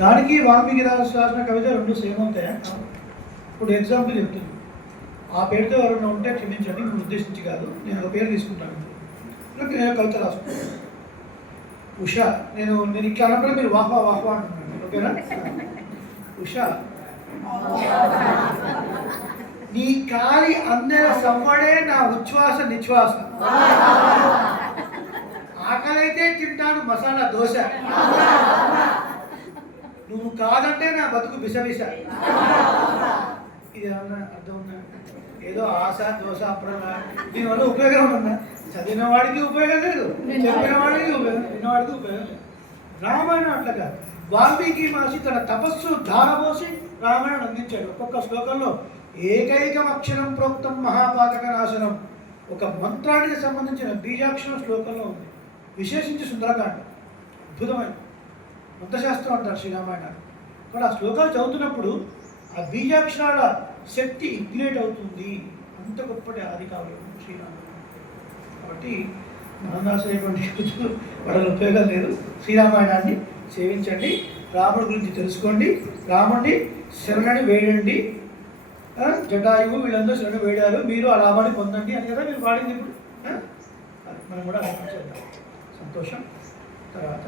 దానికి వాల్మీకి రాసిన కవిత రెండు సేమ్ అవుతాయా? ఇప్పుడు ఎగ్జాంపుల్ చెప్తుంది. ఆ పేరుతో ఎవరైనా ఉంటే క్షమించండి, మీరు ఉద్దేశించి కాదు, నేను ఒక పేరు తీసుకుంటాను, నేను కవిత రాసుకుంటాను. ఉషా, నేను ఇట్లా అన్నప్పుడు మీరు వాహ్వా వాహ్వా అంటున్నాను, ఓకేనా? ఉషా, నీ కాలి అందెల సవ్వడే నా ఉచ్ఛ్వాస నిశ్వాస. ఆకలైతే తింటాను మసాలా దోశ, నువ్వు కాదంటే నా బతుకు బిసబిస. ఇది ఏమన్నా అర్థం ఉందా? ఏదో ఆశ దోశ అప్పుడల్లా దీనివల్ల ఉపయోగం ఉందా? చదివిన వాడికి ఉపయోగం లేదు, చెప్పిన వాడికి ఉపయోగం, విన్నవాడికి ఉపయోగం లేదు. రామాయణం అట్లా కాదు. వాల్మీకి మహర్షి తన తపస్సు ధారపోసి రామాయణం అందించాడు. ఒక్కొక్క శ్లోకంలో ఏకైకం అక్షరం ప్రోక్తం మహాపాతక నాశనం, ఒక మంత్రానికి సంబంధించిన బీజాక్షరం శ్లోకంలో ఉంది. విశేషించి సుందరకాండ అద్భుతమైన మంత్రశాస్త్రం అంటారు శ్రీరామాయణాన్ని. కానీ ఆ శ్లోకాలు చదువుతున్నప్పుడు ఆ బీజాక్షరాల శక్తి ఇగ్నేట్ అవుతుంది. అంత గొప్పటి ఆది కావ్యం శ్రీరామాయణం. కాబట్టి మనం రాసేటువంటి వాళ్ళ ఉపయోగం లేదు. శ్రీరామాయణాన్ని సేవించండి, రాముడి గురించి తెలుసుకోండి, రాముడిని శరణని వేయండి. జటాయువు వీళ్ళందరూ శరణు వేడారు, మీరు ఆ లాభాన్ని పొందండి అని కదా మీరు వాడింది. ఇప్పుడు మనం కూడా అర్థం చేద్దాం. సంతోషం. తర్వాత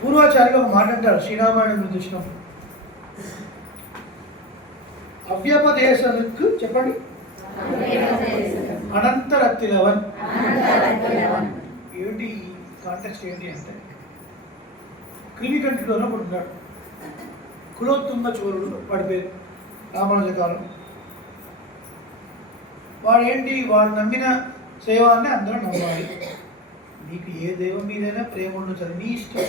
పూర్వాచార్యులు ఒక మాట అంటారు శ్రీరామాయణం గురించి వచ్చినప్పుడు, అవ్యపదేశకు చెప్పండి అనంతరత్తిలవన్. ఏంటి కాంటెక్స్ట్ ఏంటి అంటే, క్రిమికంఠుడు ఒకడు ఉన్నాడు, కులోత్తుంగ చోరుడు వాడి పేరు, రామానుజ కాలం. వాడేంటి, వాడు నమ్మిన సేవాన్ని అందరూ నమ్మాలి. నీకు ఏ దైవం మీదైనా ప్రేమ ఉండొచ్చు, నీ ఇష్టం.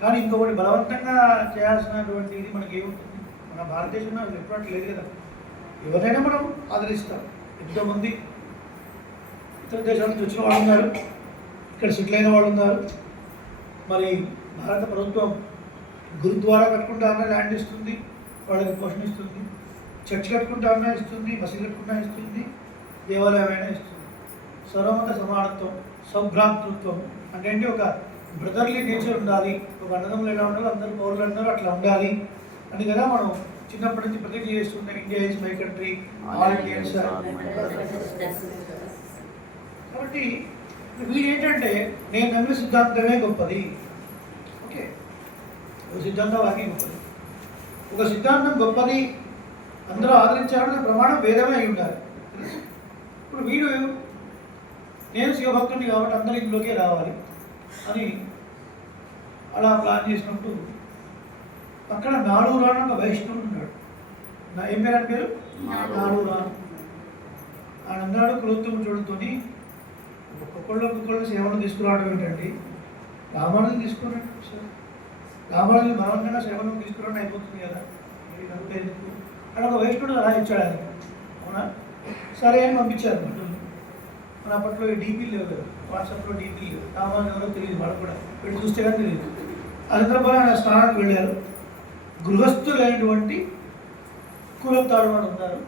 కానీ ఇంకొకటి బలవంతంగా చేయాల్సినటువంటి ఇది మనకేముంటుంది? మన భారతదేశంలో ఎప్పుడు లేదు కదా. ఎవరైనా మనం ఆదరిస్తాం. ఎంతోమంది ఇతర దేశాల నుంచి వచ్చిన వాళ్ళు ఉన్నారు, ఇక్కడ సెటిల్ అయిన వాళ్ళు ఉన్నారు. మరి భారత ప్రభుత్వం గురుద్వారా కట్టుకుంటామన్నా ల్యాండ్ ఇస్తుంది, వాళ్ళకి పోషణ ఇస్తుంది. చర్చ్ కట్టుకుంటామన్నా ఇస్తుంది, మసీదు కట్టుకుంటా ఇస్తుంది, దేవాలయం అయినా ఇస్తుంది. సర్వమత సమానత్వం, సౌభ్రాతృత్వం అంటే ఏంటి? ఒక బ్రదర్లీ నేచర్ ఉండాలి. ఒక అన్నదమ్ములు ఎలా ఉండాలి, అందరూ పౌరులు అందరూ అట్లా ఉండాలి అని కదా మనం చిన్నప్పటి నుంచి ప్రతిజ్ఞ చేస్తున్నాం. India is my country, all Indians. కాబట్టి వీడేంటంటే నేను నమ్మిన సిద్ధాంతమే గొప్పది. ఓకే, ఒక సిద్ధాంతం వారికి గొప్పది. ఒక సిద్ధాంతం గొప్పది అందరూ ఆదరించాలన్న ప్రమాణం వేదమే అయి ఉండాలి. ఇప్పుడు వీడు నేను శివభక్తుడిని కాబట్టి అందరూ ఇంట్లోకే రావాలి అని అలా ప్లాన్ చేసినప్పుడు అక్కడ నాడూరాను ఒక వైష్ణవుడు ఉన్నాడు. ఏం పేరు అని పేరు? నాడూరాను. ఆయన అన్నాడు కులోత్తముడితోని, ఒక్కొక్కళ్ళు సేవలు తీసుకురావడం ఏంటండి, రామానుజుని తీసుకున్నాడు సార్, రామానుజుని బలవంతంగా సేవలు తీసుకురావడం అయిపోతుంది కదా, ఎందుకు అని ఒక వైష్ణవుడు అలా ఇచ్చాడు ఆయన. అవునా, సరే అని పంపించారు. మన అప్పట్లో డీపీలు లేవు కదా, వాట్సాప్లో డీపీలు లేవు, రామానుజు ఎవరో తెలియదు, వాళ్ళు కూడా వీళ్ళు చూస్తే కానీ తెలియదు. ఆ సందర్భంలో ఆయన స్నానానికి వెళ్ళారు. గృహస్థులైనటువంటి కులతాడు వాడు ఉన్నారు,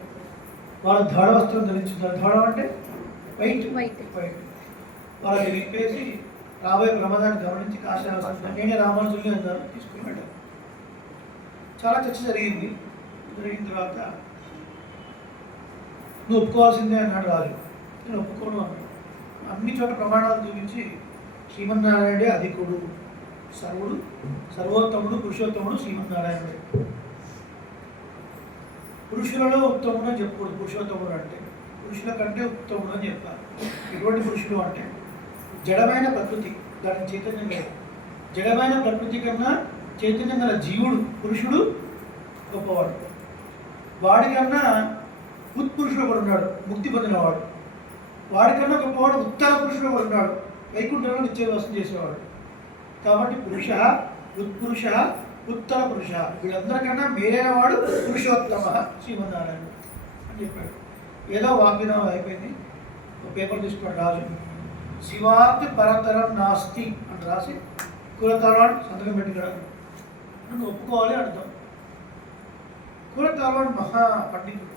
వాళ్ళు ధాడ వస్త్రం ధరించున్నారు. ధాడం అంటే వైట్ వైట్. వాళ్ళకి విప్పేసి రాబోయే ప్రమాదాన్ని గమనించి కాషాయ వస్త్రం నేనే రామానుజుల్ని అన్నారు, తీసుకున్నాడు. చాలా చర్చ జరిగింది. జరిగిన తర్వాత నువ్వు ఒప్పుకోవాల్సిందే అన్నాడు రాజు. నేను ఒప్పుకోను అన్నాడు. అన్ని చోట్ల ప్రమాణాలు చూపించి శ్రీమన్నారాయణుడే అధికుడు, సర్వుడు, సర్వోత్తముడు, పురుషోత్తముడు శ్రీమన్నారాయణుడే. పురుషులలో ఉత్తముడు అని చెప్పకూడదు. పురుషోత్తముడు అంటే పురుషుల కంటే ఉత్తముడు అని చెప్పాలి. ఎటువంటి పురుషుడు అంటే జడమైన ప్రకృతి, దాని చైతన్యం లేదు. జడమైన ప్రకృతి కన్నా చైతన్యం గల జీవుడు పురుషుడు గొప్పవాడు. వాడికన్నా ఉత్పురుషుడు ఒకడు ఉన్నాడు, ముక్తి పొందినవాడు. వాడికన్నా గొప్పవాడు ఉత్తర పురుషుడు ఒకడు ఉన్నాడు, వైకుంఠంలో నిత్యవాసం చేసేవాడు. కాబట్టి పురుష, ఉత్పురుష, ఉత్తర పురుష, వీళ్ళందరికన్నా మేలైన వాడు పురుషోత్తమ శ్రీమన్నారాయణుడు అని చెప్పాడు. ఏదో వాగ్వినం అయిపోయింది. ఒక పేపర్ తీసుకున్నాడు రాజు. శివాత్ పరతరం నాస్తి అని రాసి కులతాల్వాడు సంతకం పెట్టినాడు. నన్ను ఒప్పుకోవాలి అర్థం. కులతాల్వాడు మహా పండితుడు,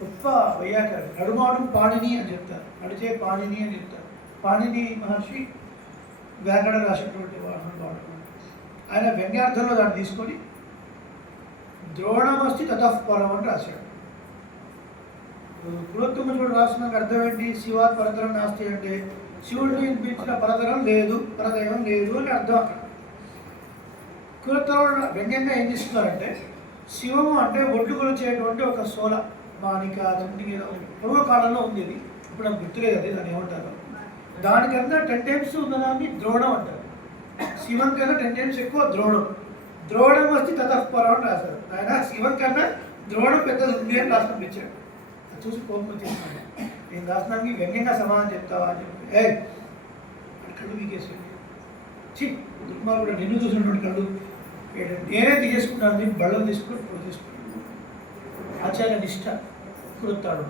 గొప్ప వైయాకరుడు. నడుమాడు పాణిని అని చెప్తారు, నడిచే పాణిని అని చెప్తారు. పాణిని మహర్షి వ్యాకరణ రాసినటువంటి వాడు ఆయన వ్యంగ్యార్థంలో దాన్ని తీసుకొని ద్రోణమస్తి తతఃపరం అని రాశాడు. కులోత్తముడు రాసినాక అర్థం ఏంటి? శివాత్ పరతరం నాస్తి అంటే శివుడిని వినిపించిన పరతరం లేదు, పరదైవం లేదు అని అర్థం. అక్కడ కులోత్తముడు వ్యంగ్యంగా ఏం తీసుకున్నారంటే శివము అంటే ఒడ్డు కొలిచేటువంటి ఒక సోల మానిక సంథింగ్ ఏదో పూర్వకాలంలో ఉంది. ఇది ఇప్పుడు నాకు గుర్తులేదు, అది దాన్ని ఏమంటారు. దానికన్నా 10 times ఉన్నదాన్ని ద్రోణం అంటారు. శివం కన్నా 10 times ఎక్కువ ద్రోణం. ద్రోణం వచ్చి తతఃపరం అని రాశారు. ఆయన శివం కన్నా ద్రోణం పెద్దది ఉంది అని రాసి పంపించాడు. అది చూసి కోపం వచ్చేస్తున్నాడు. నేను రాసినానికి వ్యంగ్యంగా సమాధానం చెప్తావా అని చెప్పి కళ్ళు వీకేసాడు. దుర్మార్గుడు నిన్ను చూసినటువంటి కళ్ళు నేనే తీసేసుకున్నాను, బళ్ళం తీసుకుని ఇప్పుడు తీసుకున్నాను. ఆచార్య నిష్ట కురుతాడు.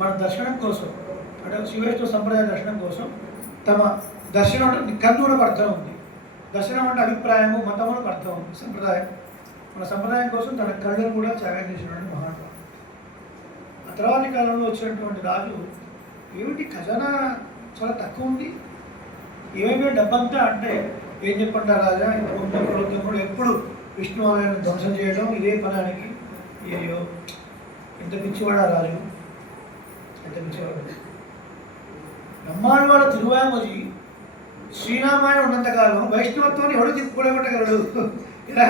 మన దర్శనం కోసం అంటే శివేశ్వర సంప్రదాయ దర్శనం కోసం తమ దర్శనం అంటే కన్నులకు అర్థం ఉంది. దర్శనం అంటే అభిప్రాయము, మతములకు అర్థం ఉంది. సంప్రదాయం మన సంప్రదాయం కోసం తన కళ్ళను కూడా త్యాగం చేసినటువంటి మహానుభావుడు. ఆ తర్వాతి కాలంలో వచ్చినటువంటి రాజు ఏమిటి ఖజానా చాలా తక్కువ ఉంది, ఏమేమి డబ్బంతా అంటే ఏం చెప్పంటారు రాజా, ఇప్పుడు ఎప్పుడు విష్ణు ఆలయాన్ని ధ్వంసం చేయడం ఇదే పనానికి. అయ్యో ఎంత పిచ్చివాడా రాజు, ఎంత పిచ్చివాడు. బ్రహ్మాండవాడ తిరువామోజీ శ్రీరామాయణం ఉన్నంతకాలం వైష్ణవత్వాన్ని ఎవడు తిప్పుకోలేగలడు ఇలా.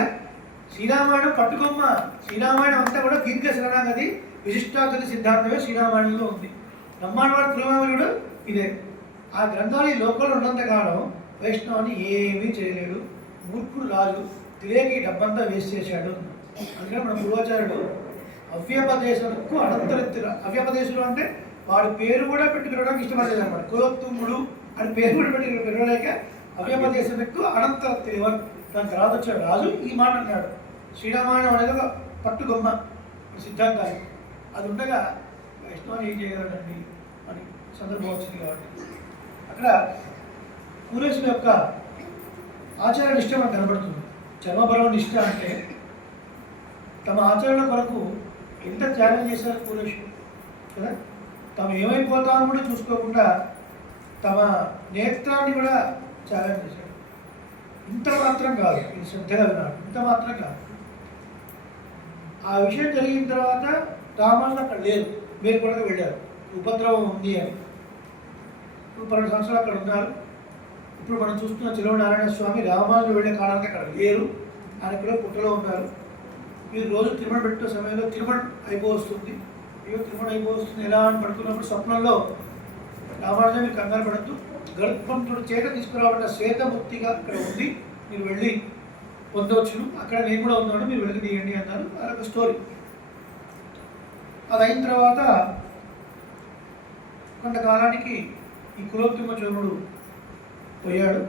శ్రీరామాయణం పట్టుకొమ్మ, శ్రీరామాయణం అంతా కూడా దీర్ఘ శరణాగతి విశిష్టాగతి సిద్ధాంతమే శ్రీరామాయణంలో ఉంది. బ్రహ్మాండవాడ తిరువామోజుడు ఇదే. ఆ గ్రంథాలు ఈ లోకంలో ఉన్నంతకాలం వైష్ణవాన్ని ఏమీ చేయలేడు. మూర్ఖుడు రాజు తెలియక ఈ డబ్బంతా వేస్ట్ చేశాడు. అందుకని మన పూర్వాచార్యుడు అవ్యపదేశులకు అనంతరిత్తులు. అవ్యపదేశులు అంటే వాడి పేరు కూడా పెట్టి పిలవడానికి ఇష్టపడలేదు అనమాట. కులోత్తుముడు అని పేరు కూడా పెట్టి పిలవలేక అవ్యపదేశులకు అనంతరిత్తులు. దాని తర్వాత వచ్చాడు రాజు ఈ మాట అన్నాడు. శ్రీరామాయణం అనేది ఒక పట్టుగొమ్మ సిద్ధాంతాలు. అది ఉండగా వైష్ణవాన్ని ఏం చేయగలడండి అని సందర్భం వచ్చింది. కాబట్టి అక్కడ పూరేశుల యొక్క ఆచార నిష్ట మనకు కనబడుతుంది. చర్మపరమ నిష్ట అంటే తమ ఆచరణ కొరకు ఎంత త్యాగం చేశారు పూరేశులు కదా. తాము ఏమైపోతామని కూడా చూసుకోకుండా తమ నేత్రాన్ని కూడా త్యాగం చేశాడు. ఇంత మాత్రం కాదు, ఇది శ్రద్ధగా విన్నాడు, ఇంత మాత్రం కాదు. ఆ విషయం జరిగిన తర్వాత రామాయణ అక్కడ లేదు, మీరు కూడా వెళ్ళారు. ఉపద్రవం ఉంది అని. ఇప్పుడు 12 సంవత్సరాలు అక్కడ ఉన్నారు. ఇప్పుడు మనం చూస్తున్న చిలవనారాయణ స్వామి రామానుజుడు వెళ్ళే కాలానికి అక్కడ లేరు. ఆయన కూడా పుట్టలో ఉన్నారు. మీరు రోజు తిరుమల పెట్టే సమయంలో తిరుమల అయిపోవస్తుంది, అయ్యో తిరుమల అయిపోవస్తుంది ఎలా అని పడుతున్నప్పుడు స్వప్నంలో రామానుజుడు మీరు కంగారు పడద్దు, గర్భంతుడు చేత తీసుకురాబడిన శ్వేతముక్తిగా అక్కడ ఉంది, మీరు వెళ్ళి పొందవచ్చును, అక్కడ నేను కూడా ఉన్నాను, మీరు వెళ్ళి తీయండి అన్నారు. అదొక స్టోరీ. అది అయిన తర్వాత కొంతకాలానికి ఈ కులోత్తుమ చోరుడు పోయాడు.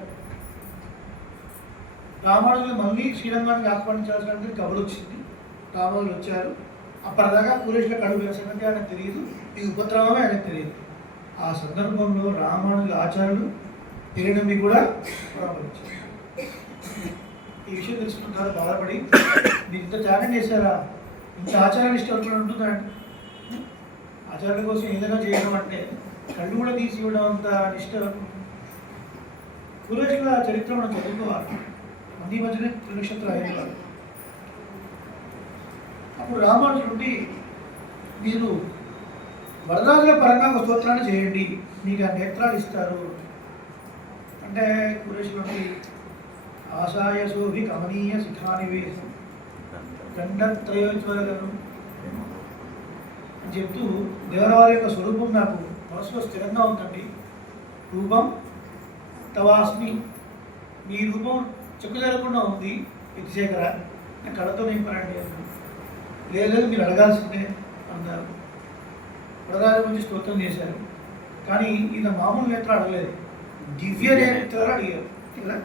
రామానుజులు మళ్ళీ శ్రీరంగానికి ఆహ్వానించాల్సిన కబురు వచ్చింది. రామానుజులు వచ్చారు. అప్పటిదాకా పూరేశులకు అడుగు సంగతి ఆయనకు తెలియదు, ఈ ఉపద్రవమే ఆయనకు తెలియదు. ఆ సందర్భంలో రామానుజుల ఆచార్యులు తిరిగి కూడా ప్రారంభించారు. ఈ విషయం తెలుసుకుంటారు బాధపడి, మీరు ఇంత త్యాగం చేశారా, ఇంత ఆచార నిష్ట ఉంటుందండి. ఆచార్యుల కోసం ఏదైనా చేయడం అంటే కళ్ళు కూడా తీసి ఇవ్వడం అంత నిష్ట. పూరేశుల చరిత్ర మనం చదువుకోవాలి. మంది మధ్యనే త్రినక్షత్ర అయ్యేవారు. అప్పుడు రామానుజుడి మీరు వరదాదుల పరంగా ఒక స్తోత్రాన్ని చేయండి, మీకు ఆ నేత్రాలు ఇస్తారు అంటే పూరేశుడి ఆశాయ శోభి కమనీయ శిఖానివేశం గండత్రయోజ్వరగను అని చెప్తూ దేవరవారి యొక్క స్వరూపం నాకు మనసులో స్థిరంగా ఉందండి. రూపం తవాస్మి, మీ రూపం చెక్కు జరగకుండా ఉంది విద్యశేఖర, నా కళతో నింపరండి అన్నాడు. లేదు మీరు అడగాల్సిందే అన్నారు. వరదాల గురించి స్తోత్రం చేశారు. కానీ ఈయన మామూలు నేత్రం అడగలేదు, దివ్య నేత్రాలు అడిగారు కదా.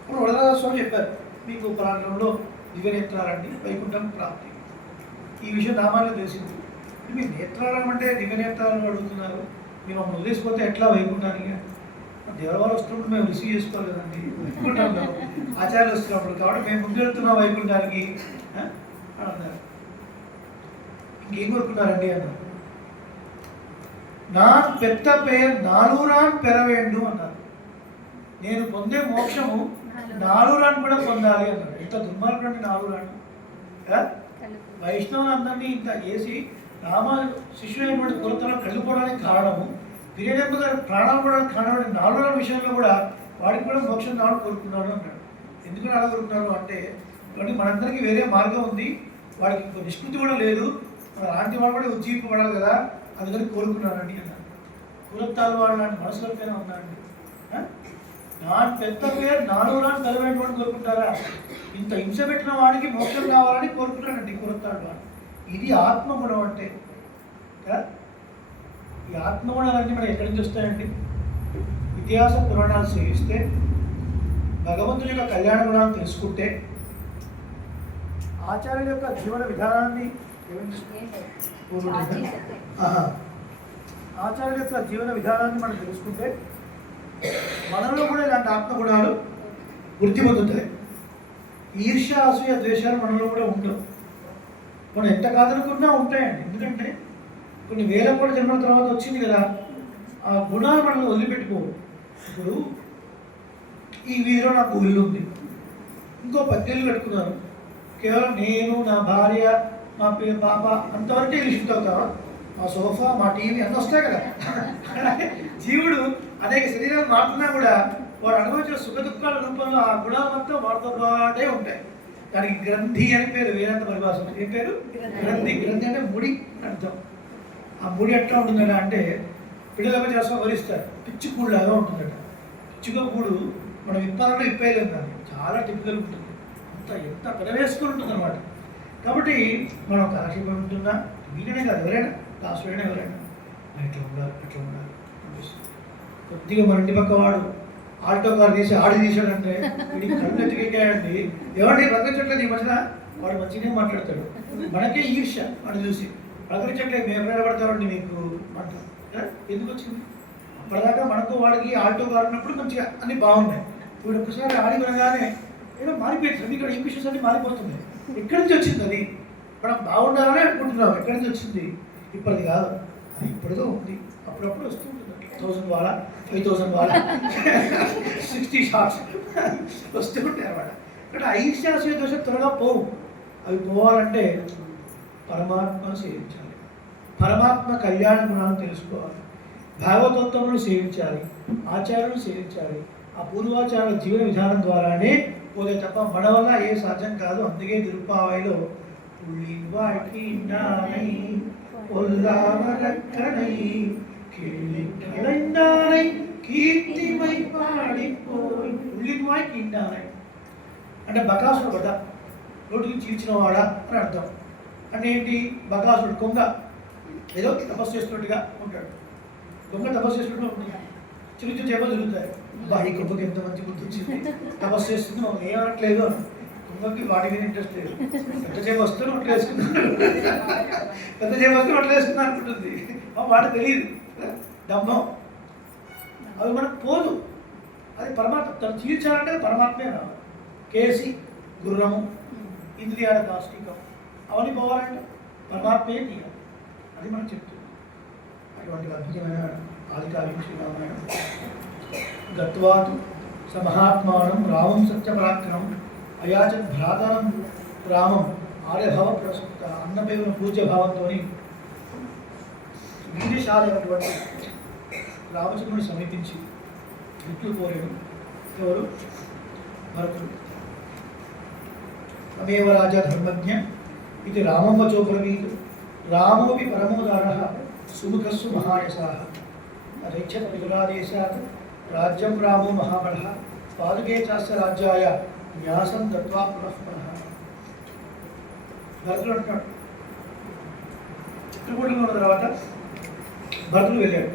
ఇప్పుడు వరదాల స్వామి చెప్పారు, మీకు ప్రాంతంలో దివ్య నేత్రాలండి, వైకుంఠం ప్రాప్తి. ఈ విషయం రామాయణంలో తెలిసింది. మీరు నేత్రాలు అంటే దివ్య నేత్రాలను అడుగుతున్నారు, మీరు మమ్మల్ని వదిలేసిపోతే ఎట్లా వైకుంఠానికి? దేవవారు వస్తున్నప్పుడు మేము రిసీవ్ చేసుకోలేదండి, వైకుంఠంలో ఆచార్యులు వస్తున్నప్పుడు, కాబట్టి మేము ముందు వెళ్తున్నాం వైకుంఠానికి అన్నారు. ఇంకేం కోరుకున్నారండి అన్నారు. నా పెద్ద పేరు నాలుగురాన్ పెరవేండు అన్నారు. నేను పొందే మోక్షము నాలుగురాన్ని కూడా పొందాలి అన్నాడు. ఎంత దుర్మార్గుడు నాలుగురాను. వైష్ణవులందరినీ ఇంత చేసి రామ శిష్యులైనటువంటి కులతలో కలిగిపోవడానికి కారణము, వీరేడమ్మ గారు ప్రాణాలు కూడా కారణమైన నాలుగురాల విషయంలో కూడా వాడికి కూడా మోక్షం నాడు కోరుకున్నాడు అన్నాడు. ఎందుకని అలా కోరుకున్నారు అంటే వాడికి మనందరికీ వేరే మార్గం ఉంది, వాడికి ఇంకో నిష్కృతి కూడా లేదు, అలాంటి వాడు కూడా ఉజ్జీవింపబడాలి కదా, అందుకని కోరుకున్నానండి అన్నాడు. కులత్తాలు వాడు లాంటి మనసులపైన ఉన్నాడండి. నా పెద్ద పేరు నాలుగురాన్ని తలవేటువంటి కోరుకుంటారా? ఇంత హింస పెట్టిన వాడికి మోక్షం కావాలని కోరుకున్నాడండి కులత్తాడు వాడు. ఇది ఆత్మగుణం అంటే. ఈ ఆత్మగుణాలన్నీ మనం ఎక్కడి నుంచి వస్తాయండి? ఇతిహాస పురాణాలు సేవిస్తే, భగవంతుని యొక్క కళ్యాణ గుణాలను తెలుసుకుంటే, ఆచార్యుల యొక్క జీవన విధానాన్ని ఆచార్యుల యొక్క జీవన విధానాన్ని మనం తెలుసుకుంటే మనలో కూడా ఇలాంటి ఆత్మగుణాలు వృద్ధి పొందుతాయి. ఈర్ష్య, అసూయ, ద్వేషాలు మనలో కూడా ఉండవు. మనం ఎంత కాదనుకున్నా ఉంటాయండి. ఎందుకంటే కొన్ని వేల కోట్ల జన్మల తర్వాత వచ్చింది కదా, ఆ గుణాలు మనం వదిలిపెట్టుకోవు. ఇప్పుడు ఈ వీధిలో నాకు ఇల్లు ఉంది, ఇంకో 10 ఇళ్ళు కట్టుకున్నారు, కేవలం నేను, నా భార్య, మా పాప అంతవరకే షిఫ్ట్ అవుతావా? మా సోఫా, మా టీవీ అన్నీ వస్తాయి కదా. జీవుడు అనేక శరీరాలు మారుతున్నా కూడా వాడు అనుభవించిన సుఖ దుఃఖాల రూపంలో ఆ గుణాలు మొత్తం వాటితో పాటే ఉంటాయి. దానికి గ్రంథి అని పేరు, వేదాంత పరిభాష. ఏం పేరు? గ్రంథి. గ్రంథి అంటే ముడి అర్థం. ఆ ముడి ఎట్లా ఉంటుందట అంటే పిల్లలపై చేస్తాం వరిస్తారు, పిచ్చికూడులాగా ఉంటుందట. పిచ్చుకూడు మనం విప్పాలంటే విప్పేయలేము, దాన్ని చాలా టిపికల్ ఉంటుంది, ఎంత పెరవేసుకుని ఉంటుంది అనమాట. కాబట్టి మనం కాశీపై ఉంటున్నా మీకనే కాదు, ఎవరైనా దాసుడైనా ఎవరైనా ఇట్లా ఉండాలి, అట్లా ఉండాలి అనిపిస్తుంది. కొద్దిగా మన ఇంటి పక్క వాడు ఆల్టో కార్ తీసి ఆడి తీసాడంటే వీడికి కళ్ళు ఎత్తికెక్కాయండి. ఎవరిని ప్రకటించట్లేదు ఈ మధ్యన, వాడు మంచిగానే మాట్లాడతాడు, మనకే ఈర్ష్య వాడు చూసి. ప్రకటించట్లేదు, మేము ఎప్పుడైనా పడతామండి మీకు అంటాం. ఎందుకు వచ్చింది? అప్పటిదాకా మనకు వాడికి ఆల్టో కార్ ఉన్నప్పుడు మంచిగా అన్నీ బాగున్నాయి. ఇప్పుడు ఒకసారి ఆడి కొనగానే ఏదో మారిపోయింది, ఇక్కడ ఈ విషయస్ అన్నీ మారిపోతుంది. ఎక్కడి నుంచి వచ్చింది అది? మనం బాగుండాలని అనుకుంటున్నాం, ఎక్కడి నుంచి వచ్చింది? ఇప్పటిది కాదు, అది ఇప్పటిదో ఉంది, అప్పుడప్పుడు వస్తుంటుంది. 1000 వాళ్ళ, 5000 వాళ్ళ, 60 షార్ట్స్ వస్తూ ఉంటాయి అన్నమాట. ఇక్కడ ఐశ్వర్య దోషం త్వరగా పోవు. అవి పోవాలంటే పరమాత్మను సేవించాలి, పరమాత్మ కళ్యాణ గుణాలను తెలుసుకోవాలి, భాగవతోత్తములను సేవించాలి, ఆచార్యులను సేవించాలి. ఆ పూర్వాచార్యుల జీవన విధానం ద్వారానే పోతే తప్ప మన వల్ల ఏ సాధ్యం కాదు. అందుకే తిరుపావైలో అంటే బకాసుడు పడ్డ నోటికి చీల్చిన వాడా అని అర్థం. అంటే ఏంటి? బకాసుడు కొంగ ఏదో తపస్సు చేస్తున్నట్టుగా ఉంటాడు. దొంగ తపస్సు చేస్తున్నట్టుగా ఉంటుంది, చిన్న చిన్న చేపలు తిరుగుతాయి. బాడీ కొంగకి ఎంత మంచి గుర్తొచ్చింది, తపస్సు చేస్తుంది, మనం ఏమనట్లేదు. కొంగకి వాటి మీద ఇంట్రెస్ట్ లేదు. పెద్ద చేప వస్తే నోట్లు వేసుకున్నాను, పెద్ద చేప వస్తే నోట్లు వేసుకున్నా అనుకుంటుంది. వాటి తెలియదు, డంభం. అది మనకు పోదు. అది పరమాత్మ తను చీల్చాలంటే పరమాత్మే రావాలి. కేసి గుర్రము, ఇంద్రియాల దాష్టికం అవన్నీ పోవాలంటే పరమాత్మే తీయాలి. అది మనం చెప్తుంది. అటువంటి అద్భుతమైన ఆదికావ్యం శ్రీరామాయణం. గత్వాతు స మహాత్మానం రామం సత్యపరాక్రమం అయాచన్ భ్రాతరం రామం ఆర్యభావ ప్రసక్త అన్నపేరున పూజ్య భావంతో వీరశాలైనటువంటి రామచంద్రుని సమీపించి ఇట్లు కోరాడు. ఎవరు? భరతుడు. అమేవ రాజా ధర్మజ్ఞ ఇది రామం వచో బ్రవీత్ రామోపి పరమోదారః సుముఖస్సు మహాయశాః రైచ్చత విదురాదేశాత్ రాజ్యం రామో మహాబలః పాదుకే చాస్య రాజ్యాయ న్యాసం దత్వా పునః పునః. భరతుడు అంటున్నాడు. చిత్రకూటంలో ఉన్న తర్వాత భరతుడు వెళ్ళాడు.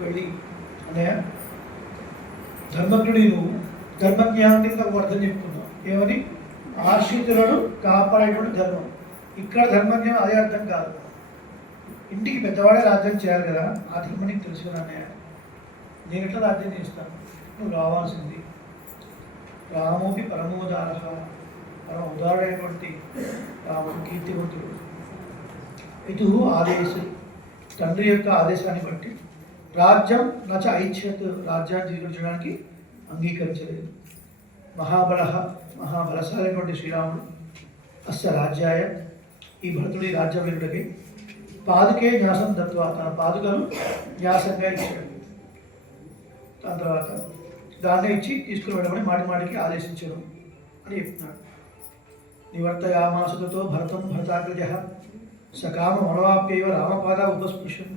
వెళ్ళి అన్నయ్య ధర్మజ్ఞుడి నువ్వు, ధర్మజ్ఞానాన్ని నాకు అర్థం చెప్తున్నావు. ఏమని? ఆశ్రితులను కాపాడేటువంటి ధర్మం. ఇక్కడ ధర్మజ్ఞానం అదే అర్థం కాదు. ఇంటికి పెద్దవాడే రాజ్యం చేయాలి కదా, ఆ ధర్మం నీకు తెలుసుకున్నా అన్నయ్య. నేను ఎట్లా రాజ్యం చేస్తాను? నువ్వు రావాల్సింది. రామోపి పరమోదార, పరమ ఉదారుడైనటువంటి రాముడు కీర్తివంతుడు. ఇటు ఆదేశం, తండ్రి యొక్క ఆదేశాన్ని బట్టి రాజ్యం నచ ఐచ్ఛత్, రాజ్యాన్ని స్వీకరించడానికి అంగీకరించలేదు. మహాబలశాలైనటువంటి శ్రీరాముడు అస్య రాజ్యాయ, ఈ భరతుడి రాజ్యం వెనుకకి పాదుకే న్యాసం దత్వా, తన పాదుకను న్యాసంగా ఇచ్చాడు. దాని తర్వాత దాన్ని ఇచ్చి తీసుకుని వెళ్ళమని మాటికి ఆదేశించడం అని చెప్తున్నాడు. నివర్తయామాసుతో భరతం భరతాగ్రజ సకామ మనవాప్యవ రామపాద ఉపస్పృశన్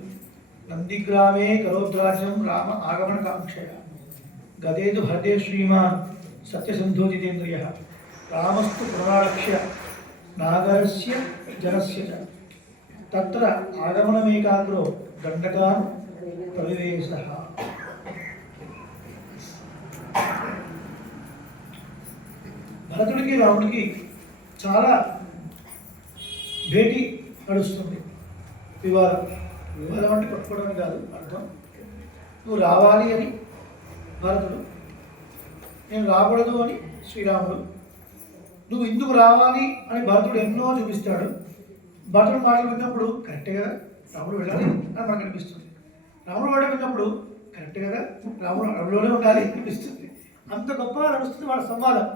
నందిగ్రామే కరోద్రాజ్యం రామ ఆగమన కాంక్షయ గదేదు భరతే శ్రీమాన్ సత్యసంధోజితేంద్రియ రామస్తు పునరాలక్ష్య నాగరస్య జనస్య చ తత్ర ఆగమనమేకాగ్రో దండకాన్ ప్రవివేశః. భరతుడికి రాముడికి చాలా భేటీ నడుస్తుంది. వివాదం అంటే పట్టుకోవడం కాదు అర్థం. నువ్వు రావాలి అని భరతుడు, నేను రాకూడదు అని శ్రీరాముడు. నువ్వు ఎందుకు రావాలి అని భరతుడు ఎన్నో చూపిస్తాడు. భరతుడు మాటలు విన్నప్పుడు కరెక్టే కదా, రాముడు వెళ్ళాలి అని మనకు అనిపిస్తుంది. రాముడు మాట విన్నప్పుడు కరెక్టే కదా, రాముడు అడవిలోనే ఉండాలి అనిపిస్తుంది. అంత గొప్పగా నడుస్తుంది వాళ్ళ సంవాదం.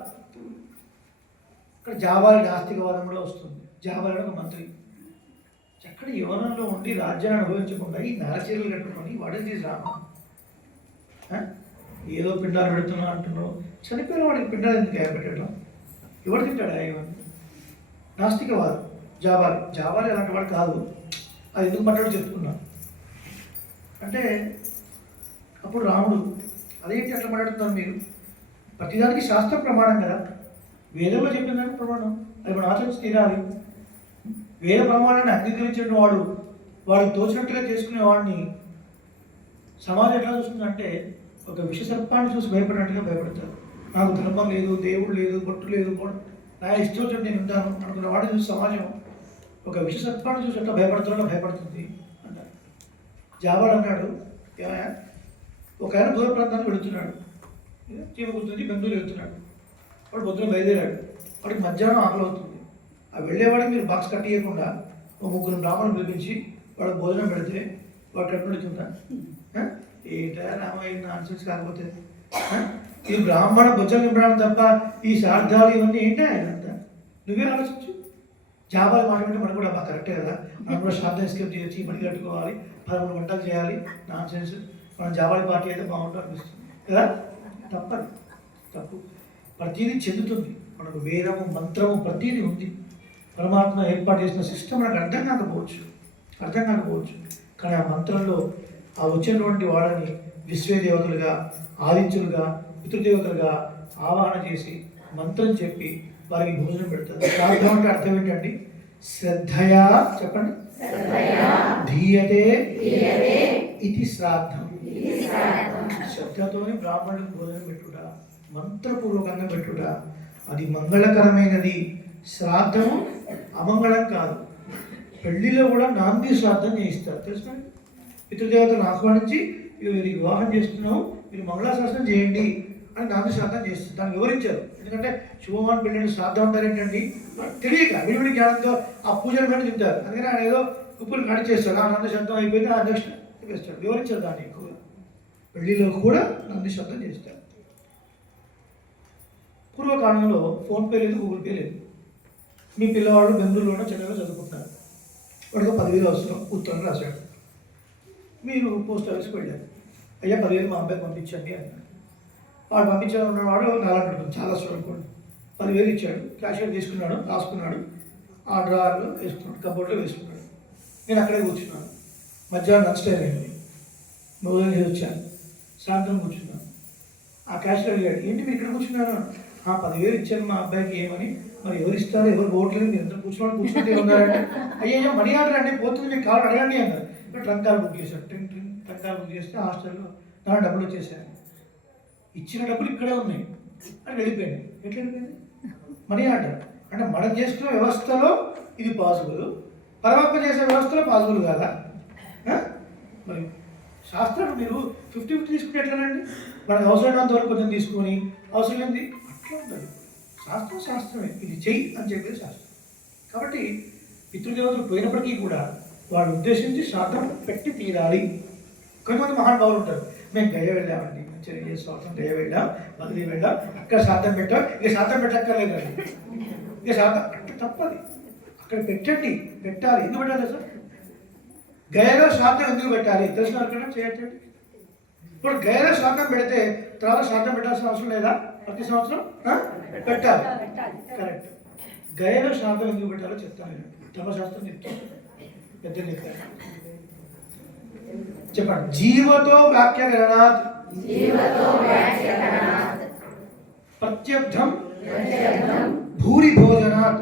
ఇక్కడ జాబాలి నాస్తికవాదం కూడా వస్తుంది. జాబాలి ఒక మంత్రి చక్కటి యవనంలో ఉండి రాజ్యాన్ని అనుభవించకుండా ఈ నరచీరలు కట్టుకొని వాడే తీసి రామ, ఏదో పిండాలు పెడుతున్నా అంటున్నావు. చనిపోయిన వాడికి పిండాలు ఎందుకు పెట్టడం? ఎవడు తింటాడు? ఇవన్నీ నాస్తికవాదం. జాబాలి అలాంటి వాడు కాదు. అది ఎందుకు మాట్లాడో చెప్పుకున్నా అంటే అప్పుడు రాముడు అదేంటి అట్లా మాట్లాడుతున్నారు మీరు? ప్రతిదానికి శాస్త్ర ప్రమాణం కదా, వేదంలో చెప్పిన దానికి ప్రమాణం, అది మనం ఆచరించి తీరాలి. వేద ప్రమాణాన్ని అంగీకరించిన వాడికి తోచినట్టుగా చేసుకునే వాడిని సమాజం ఎట్లా చూస్తుందంటే ఒక విషసర్పాన్ని చూసి భయపడినట్టుగా భయపడతారు. నాకు ధర్మం లేదు, దేవుడు లేదు, బొట్టు లేదు, నా ఇష్టం వచ్చి నేను ఉంటాను అనుకున్న వాడిని చూసి సమాజం ఒక విషసర్పాన్ని చూసి ఎట్లా భయపడుతుంది అంటారు. జాబాడు అన్నాడు, ఒక ఆయన దూర ప్రాంతానికి వెళుతున్నాడు, చీమ గుర్తుంది బెంగళూరు వెళ్తున్నాడు. వాడు పొద్దున బయలుదేరాడు. వాడికి మధ్యాహ్నం ఆకలి అవుతుంది. ఆ వెళ్ళేవాడికి మీరు బాక్స్ కట్టేయకుండా ఒక 3 బ్రాహ్మణులు పిలిపించి వాడు భోజనం పెడితే వాడు కట్టుబడుతుందా? ఏంటా రామయ్య నాన్సెన్స్. కాకపోతే ఇది బ్రాహ్మణ భుజం నింపడం తప్ప ఈ శార్థాలు ఇవన్నీ ఏంటా ఇదంతా? నువ్వే ఆలోచించు. జాబాలు మాట అంటే మనకు కూడా బాగా కరెక్టే కదా, మనం కూడా శార్థం ఎస్కేప్ చేయొచ్చు, మడి కట్టుకోవాలి, 13 గంటలు చేయాలి, నాన్సెన్స్. మనం జాబాలి పార్టీ అయితే బాగుంటుంది అనిపిస్తుంది కదా. తప్పు. ప్రతిదీ చెందుతుంది మనకు. వేదము మంత్రము ప్రతిదీ ఉంది. పరమాత్మ ఏర్పాటు చేసిన సిస్టమ్ మనకు అర్థం కాకపోవచ్చు. కానీ ఆ మంత్రంలో ఆ వచ్చినటువంటి వాళ్ళని విశ్వే దేవతలుగా, ఆదిత్యులుగా, పితృదేవతలుగా ఆవాహన చేసి మంత్రం చెప్పి వారికి భోజనం పెడతారు. శ్రాద్ధం అంటే అర్థం ఏంటండి? శ్రద్ధయా, చెప్పండి, ధీయతే ఇది శ్రాద్ధం. శ్రద్ధతోనే బ్రాహ్మణులకు భోజనం పెట్టుట, మంత్రపూర్వకంగా పెట్టుట, అది మంగళకరమైనది. శ్రాద్ధము అమంగళం కాదు. పెళ్లిలో కూడా నాంది శ్రాద్ధం చేయిస్తారు తెలుసు. పితృదేవతలను ఆహ్వానించి వీరికి వివాహం చేస్తున్నాము, మీరు మంగళాశాసనం చేయండి అని నాంది శ్రాద్ధం చేస్తారు. దాన్ని వివరించారు. ఎందుకంటే శుభమాన్ పెళ్ళి శ్రాద్ధం అంటారు ఏంటండి, తెలియక విడివిడి జ్ఞానంతో ఆ పూజలు పెట్టి తింటారు. అందుకని ఆయన ఏదో ఉప్పులు నడి చేస్తాడు. ఆ నంది శబ్దం అయిపోయింది, ఆ నెక్స్ట్ వేస్తాడు. వివరించారు దాన్ని ఎక్కువగా. పెళ్లిలో కూడా నంది శబ్దం చేస్తారు. పూర్వకాలంలో ఫోన్పే లేదు, గూగుల్ పే లేదు. మీ పిల్లవాడు బెంగళూరులోనో చెన్నైలో చదువుకుంటున్నారు. వాడికి 10,000 అవసరం, ఉత్తరం రాశాడు. మీరు పోస్ట్ ఆఫీస్కి వెళ్ళారు. అయ్యా 10,000 మా అబ్బాయికి పంపించండి అన్నాడు. వాడు పంపించాలన్నవాడు నాలుగు చాలా చూడకూడదు. 10,000 ఇచ్చాడు. క్యాషియర్ తీసుకున్నాడు, రాసుకున్నాడు, ఆ డ్రాయర్లో వేసుకున్నాడు, కబోర్డ్లో వేసుకున్నాడు. నేను అక్కడే కూర్చున్నాను. మధ్యాహ్నం లంచ్ టైం అయింది. భోజనం చేసి వచ్చాను. సాయంత్రం కూర్చున్నాను. ఆ క్యాషియర్ అడిగాడు, ఏంటి మీరు ఇక్కడ కూర్చున్నారు? 10,000 ఇచ్చాను మా అబ్బాయికి, ఏమని. మరి ఎవరు ఇస్తారు, ఎవరు ఓట్లేదు, మీరు ఎంత కూర్చుంటే ఉన్నారంటే, అయ్యా మనీ ఆర్డర్ అండి, పోతుంది, మీకు కావాలి అడగండి అన్నారు. ట్రంకాలు బుక్ చేశాడు. ట్రంకాలు బుక్ చేస్తే హాస్టల్లో నా డబ్బులు వచ్చేసాను. ఇచ్చిన డబ్బులు ఇక్కడే ఉన్నాయి అని వెళ్ళిపోయింది. ఎట్లా వెళ్ళిపోయింది? మనీ ఆర్డర్ అంటే మనం చేసుకున్న వ్యవస్థలో ఇది పాసిబుల్, పరమాత్మ చేసే వ్యవస్థలో పాసిబుల్ కాదా? మరి శాస్త్రం మీరు 50-50 తీసుకుంటే ఎట్లానండి? మనకు అవసరమైనంత వరకు కొంచెం తీసుకొని అవసరం ఏంది అట్లా ఉంటుంది. శాస్త్రమే, ఇది చెయ్యి అని చెప్పేది శాస్త్రం. కాబట్టి పితృదేవతలు పోయినప్పటికీ కూడా వాళ్ళు ఉద్దేశించి శ్రాద్ధం పెట్టి తీరాలి కొంతమంది మహానుభావులు ఉంటారు, మేము గయ వెళ్ళామండి, మంచిగా సంవత్సరం గయ వెళ్ళాం, బదిలీ వెళ్ళాం, అక్కడ శాతం పెట్టాం, ఇక శాతం పెట్టక్కర్లేదు అండి, ఇక శాతం అంటే తప్పది. అక్కడ పెట్టండి, పెట్టాలి. ఎందుకు పెట్టాలి సార్? గయలో శాతం ఎందుకు పెట్టాలి తెలిసిన వాళ్ళకన్నా చేయటండి. ఇప్పుడు గయలో శాతం పెడితే తర్వాత శాతం పెట్టాల్సిన అవసరం లేదా? ప్రతి సంవత్సరం పెట్టాలి. కరెక్ట్. గయలో శాతం ఎందుకు పెట్టాలో చెప్తాను. ధర్మశాస్త్రం చెప్తాను, పెద్ద చెప్తాను. చెప్పండి. జీవతో వ్యాఖ్యాకరణాత్ ప్రత్యర్థం భూరి భోజనాత్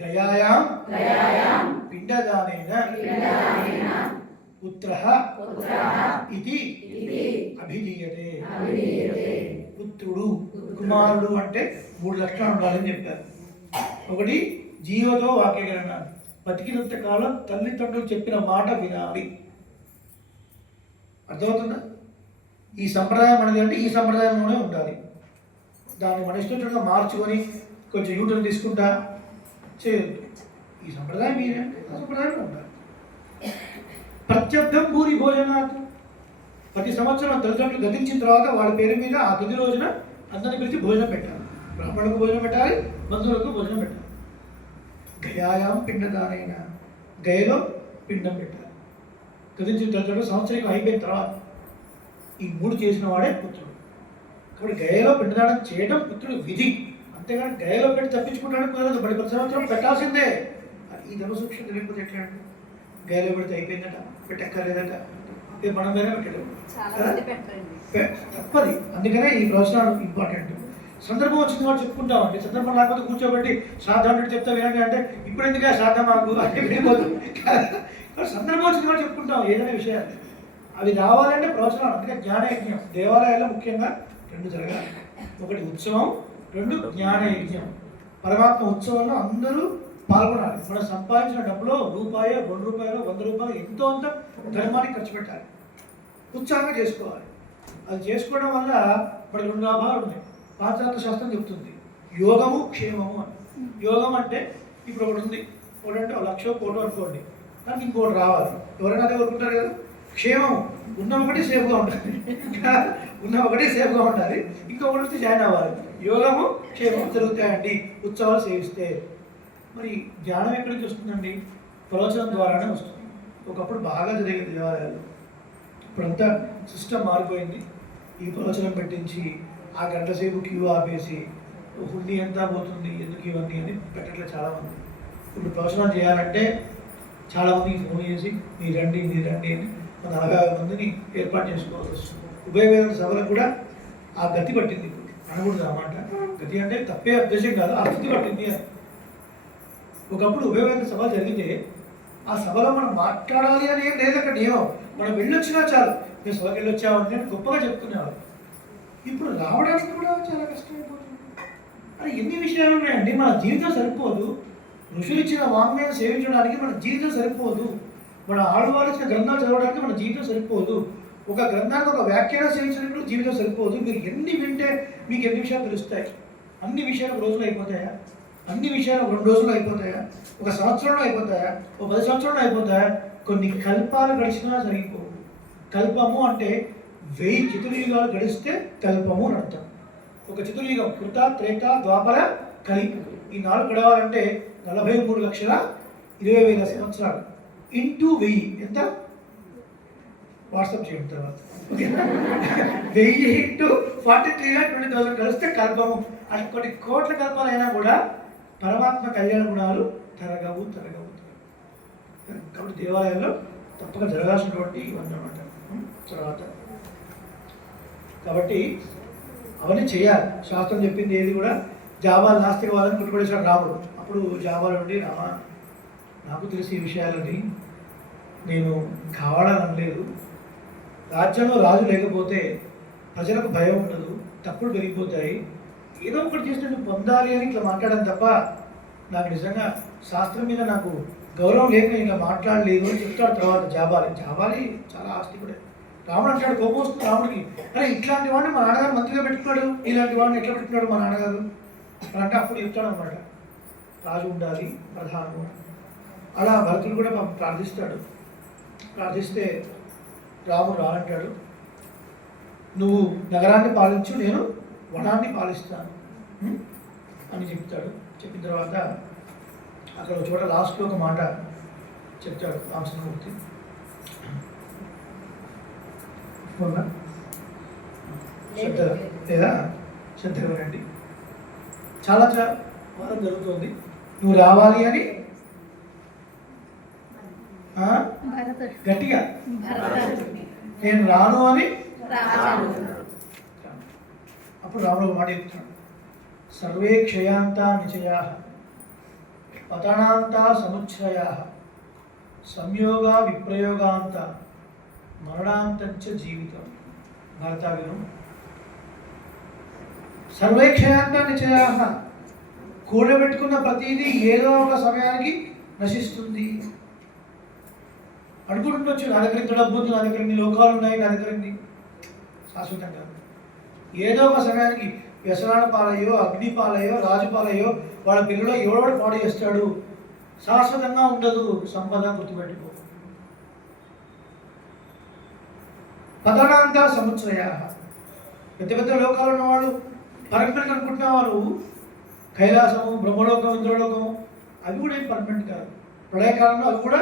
గయాయాం పిండదానేన పుత్రః ఇది అభిధీయతే. పుత్రుడు, కుమారుడు అంటే 3 లక్షణాలు ఉండాలని చెప్పారు. ఒకటి జీవతో వాక్యకరణ, బతికినంత కాలం తల్లిదండ్రులు చెప్పిన మాట వినాలి. అర్థమవుతుందా? ఈ సంప్రదాయం అనేది అంటే ఈ సంప్రదాయంలోనే ఉండాలి. దాన్ని మన ఇష్టంగా మార్చుకొని కొంచెం యూటర్న్ తీసుకుంటా చేయొద్దు. ఈ సంప్రదాయం మీరే అంటే ఆ సంప్రదాయంలో ఉండాలి. ప్రత్యర్థం భూరి భోజనాత్, ప్రతి సంవత్సరం తల్లిదండ్రులు గతించిన తర్వాత వాళ్ళ పేరు మీద ఆ గది రోజున అందరిని పిలిచి భోజనం పెట్టాలి. బ్రాహ్మణులకు భోజనం పెట్టాలి, బంధువులకు భోజనం పెట్టాలి. గయాయాం పిండదానైన, గయలో పిండం పెట్టాలి. గతించిన తల్లిదండ్రులు సంవత్సరం అయిపోయిన తర్వాత ఈ 3 చేసిన వాడే పుత్రుడు. కాబట్టి గయలో పిండదానం చేయడం పుత్రుడు విధి. అంతేగాని గయలో పెట్టి తప్పించుకుంటానికి కుదరదు. ప్రతి సంవత్సరం పెట్టాల్సిందే. ఈ ధర్మసూక్ష్మ తెలియకపోతే ఎట్లా అండి? గయలో పెడితే అయిపోయిందట, పెట్టక్కర్లేదట, మనం వేరే పెట్టలేదు, తప్పది. అందుకనే ఈ ప్రవచనాలు ఇంపార్టెంట్. సందర్భం వచ్చింది వాడు చెప్పుకుంటామండి. సందర్భం లేకపోతే కూర్చోబెట్టి శ్రాద్ధం అంటే చెప్తా వినండి అంటే ఇప్పుడు ఎందుకే శ్రాద్ధం మాకు అంటే విడిపోదు. సందర్భం వచ్చింది వాడు చెప్పుకుంటాం ఏదైనా విషయాలు. అవి రావాలంటే ప్రవచనాలు. అందుకే జ్ఞానయజ్ఞం దేవాలయాల్లో ముఖ్యంగా 2 జరగాలి. ఒకటి ఉత్సవం, 2 జ్ఞానయజ్ఞం. పరమాత్మ ఉత్సవంలో అందరూ పాల్గొనాలి. మనం సంపాదించిన డబ్బులో రూపాయో 2 రూపాయలు 100 రూపాయలు ఎంతో అంత ధర్మానికి ఖర్చు పెట్టాలి. ఉత్సాహంగా చేసుకోవాలి. అది చేసుకోవడం వల్ల మనకు 2 లాభాలు ఉన్నాయి. పాశ్చాత్య శాస్త్రం చెప్తుంది యోగము క్షేమము అని. యోగం అంటే ఇప్పుడు ఒకటి ఉంది, ఒకటంటే 1,00,000 కోట్లు అనుకోండి, దానికి ఇంకోటి రావాలి. ఎవరైనా అదే కోరుకుంటారు కదా. క్షేమం ఉన్న ఒకటి సేఫ్గా ఉంటుంది, ఉన్న ఒకటి సేఫ్గా ఉండాలి, ఇంకొకటి వచ్చి జాయిన్ అవ్వాలి. యోగము క్షేమం జరుగుతాయండి ఉత్సవాలు సేవిస్తే. మరి జ్ఞానం ఎక్కడి నుంచి వస్తుందండి? ప్రవచనం ద్వారానే వస్తుంది. ఒకప్పుడు బాగా జరిగేది దేవాలయాలు, ఇప్పుడంతా సిస్టమ్ మారిపోయింది. ఈ ప్రవచనం పెట్టించి ఆ గంట సేపు క్యూ ఆపేసి హుండీ ఎంత పోతుంది ఎందుకు ఇవన్నీ అని పెట్టట్లే చాలామంది. ఇప్పుడు ప్రవచనం చేయాలంటే చాలామందికి ఫోన్ చేసి మీరు రండి అని 40 మందిని ఏర్పాటు చేసుకోవాల్సి వస్తుంది. ఉభయ వేద సభలకు కూడా ఆ గతి పట్టింది. ఇప్పుడు అనకూడదు అన్నమాట. గతి అంటే తప్పే ఉద్దేశం కాదు, ఆ స్థితి పట్టింది అని. ఒకప్పుడు ఉభయ వేద సభ జరిగితే ఆ సభలో మనం మాట్లాడాలి అని ఏం లేదు అక్కడ నియమం. మనం వెళ్ళొచ్చినా చాలు, మేము సభకి వెళ్ళొచ్చామంటే గొప్పగా చెప్పుకునేవారు. ఇప్పుడు రావడానికి కూడా చాలా కష్టమైపోతుంది. అది ఎన్ని విషయాలు ఉన్నాయండి. మన జీవితం సరిపోదు. ఋషులు ఇచ్చిన వాంగ్మయం సేవించడానికి మన జీవితం సరిపోదు. మన ఆడవాళ్ళు ఇచ్చిన గ్రంథాలు చదవడానికి మన జీవితం సరిపోదు. ఒక గ్రంథానికి ఒక వ్యాఖ్యానం సేవించడానికి జీవితం సరిపోదు. మీరు ఎన్ని వింటే మీకు ఎన్ని విషయాలు తెలుస్తాయి? అన్ని విషయాలు 1 రోజులు అయిపోతాయా? అన్ని విషయాలు 2 రోజులు అయిపోతాయా? 1 సంవత్సరంలో అయిపోతాయా? 10 సంవత్సరంలో అయిపోతాయా? కొన్ని కల్పాలు గడిచినా సరిపోవు. కల్పము అంటే 1000 చతుర్యుగాలు గడిస్తే కల్పము అని అర్థం. ఒక చతుర్యుగం కృత, త్రేత, ద్వాపర, కలి, ఈ 4 గడవాలంటే 43,20,000 సంవత్సరాలు ఇంటూ 1000 ఎంత? వాట్సాప్ చేయండి తర్వాత. 1000 ఇంటూ 43,20,000 కలిస్తే కల్పము. అది కొన్ని కోట్ల కల్పాలు అయినా కూడా పరమాత్మ కళ్యాణ గుణాలు తరగవు. కాబట్టి దేవాలయాల్లో తప్పక జరగాల్సినటువంటి ఇవన్నీ అన్నమాట. తర్వాత కాబట్టి అవన్నీ చేయాలి. శాస్త్రం చెప్పింది ఏది కూడా జాబాలు నాస్తికవాదని పుట్టుపడేశాడు రాముడు. అప్పుడు జాబాలు ఉండి రామా నాకు తెలిసి ఈ విషయాలని నేను కావాలని అనలేదు. రాజ్యంలో రాజు లేకపోతే ప్రజలకు భయం ఉండదు, తప్పులు పెరిగిపోతాయి, ఏదో ఒకటి చేసినట్టు పొందాలి అని ఇట్లా మాట్లాడడం తప్ప నాకు నిజంగా శాస్త్రం మీద నాకు గౌరవం లేక నేను ఇట్లా మాట్లాడలేదు అని చెప్తాడు. తర్వాత జాబాలి చాలా ఆస్తికుడే. రాముడు అంటాడు, కోపం వస్తుంది రాముడికి, అరే ఇట్లాంటి వాడిని మా నాన్నగారు మంత్రిగా పెట్టుకున్నాడు, ఇలాంటి వాడిని ఎట్లా పెట్టుకున్నాడు మా నాన్నగారు అని అంటే అప్పుడు చెప్తాడు అనమాట, రాజు ఉండాలి ప్రధానం. అలా భరతుడు కూడా ప్రార్థిస్తాడు. ప్రార్థిస్తే రాముడు రానంటాడు, నువ్వు నగరాన్ని పాలించు, నేను వనాన్ని పాలిస్తాను అని చెప్తాడు. చెప్పిన తర్వాత అక్కడ ఒక చోట లాస్ట్లో ఒక మాట చెప్తాడు రామచంద్రమూర్తి. లేదా శ్రద్ధగా వినండి. చాలా వారం జరుగుతుంది. నువ్వు రావాలి అని గట్టిగా, నేను రాను అని. అప్పుడు రాముడు మాట చెప్తున్నాడు, సర్వే క్షయాంతా నిచయా పతనాంతా సముచ్ఛయా సంయోగా విప్రయోగాంత మరణాంతంచ జీవితం. భరతావిను సర్వే క్షయాంతా నిచయా, కూడబెట్టుకున్న ప్రతిదీ ఏదో ఒక సమయానికి నశిస్తుంది. అనుకుంటుండొచ్చు, నా దగ్గర ఇంత డబ్బు ఉంది, నా దగ్గర ఇన్ని లోకాలు ఉన్నాయి, నా దగ్గర ఇన్ని. శాశ్వతంగా ఏదో ఒక సమయానికి వ్యసనాల పాలయ్యో, అగ్ని పాలయ్యో, రాజు పాలయ్యో, వాళ్ళ పిల్లలో ఎవడో పాడు చేస్తాడు. శాశ్వతంగా ఉండదు సంపద, గుర్తుపెట్టుకో. పతనాంతా సముచ్చయ, పెద్ద పెద్ద లోకాలు ఉన్నవాళ్ళు పర్మనెంట్ అనుకుంటున్న వారు కైలాసము, బ్రహ్మలోకం, ఇంద్రలోకము అవి కూడా ఏం పర్మనెంట్ కాదు. ప్రళయకాలంలో అవి కూడా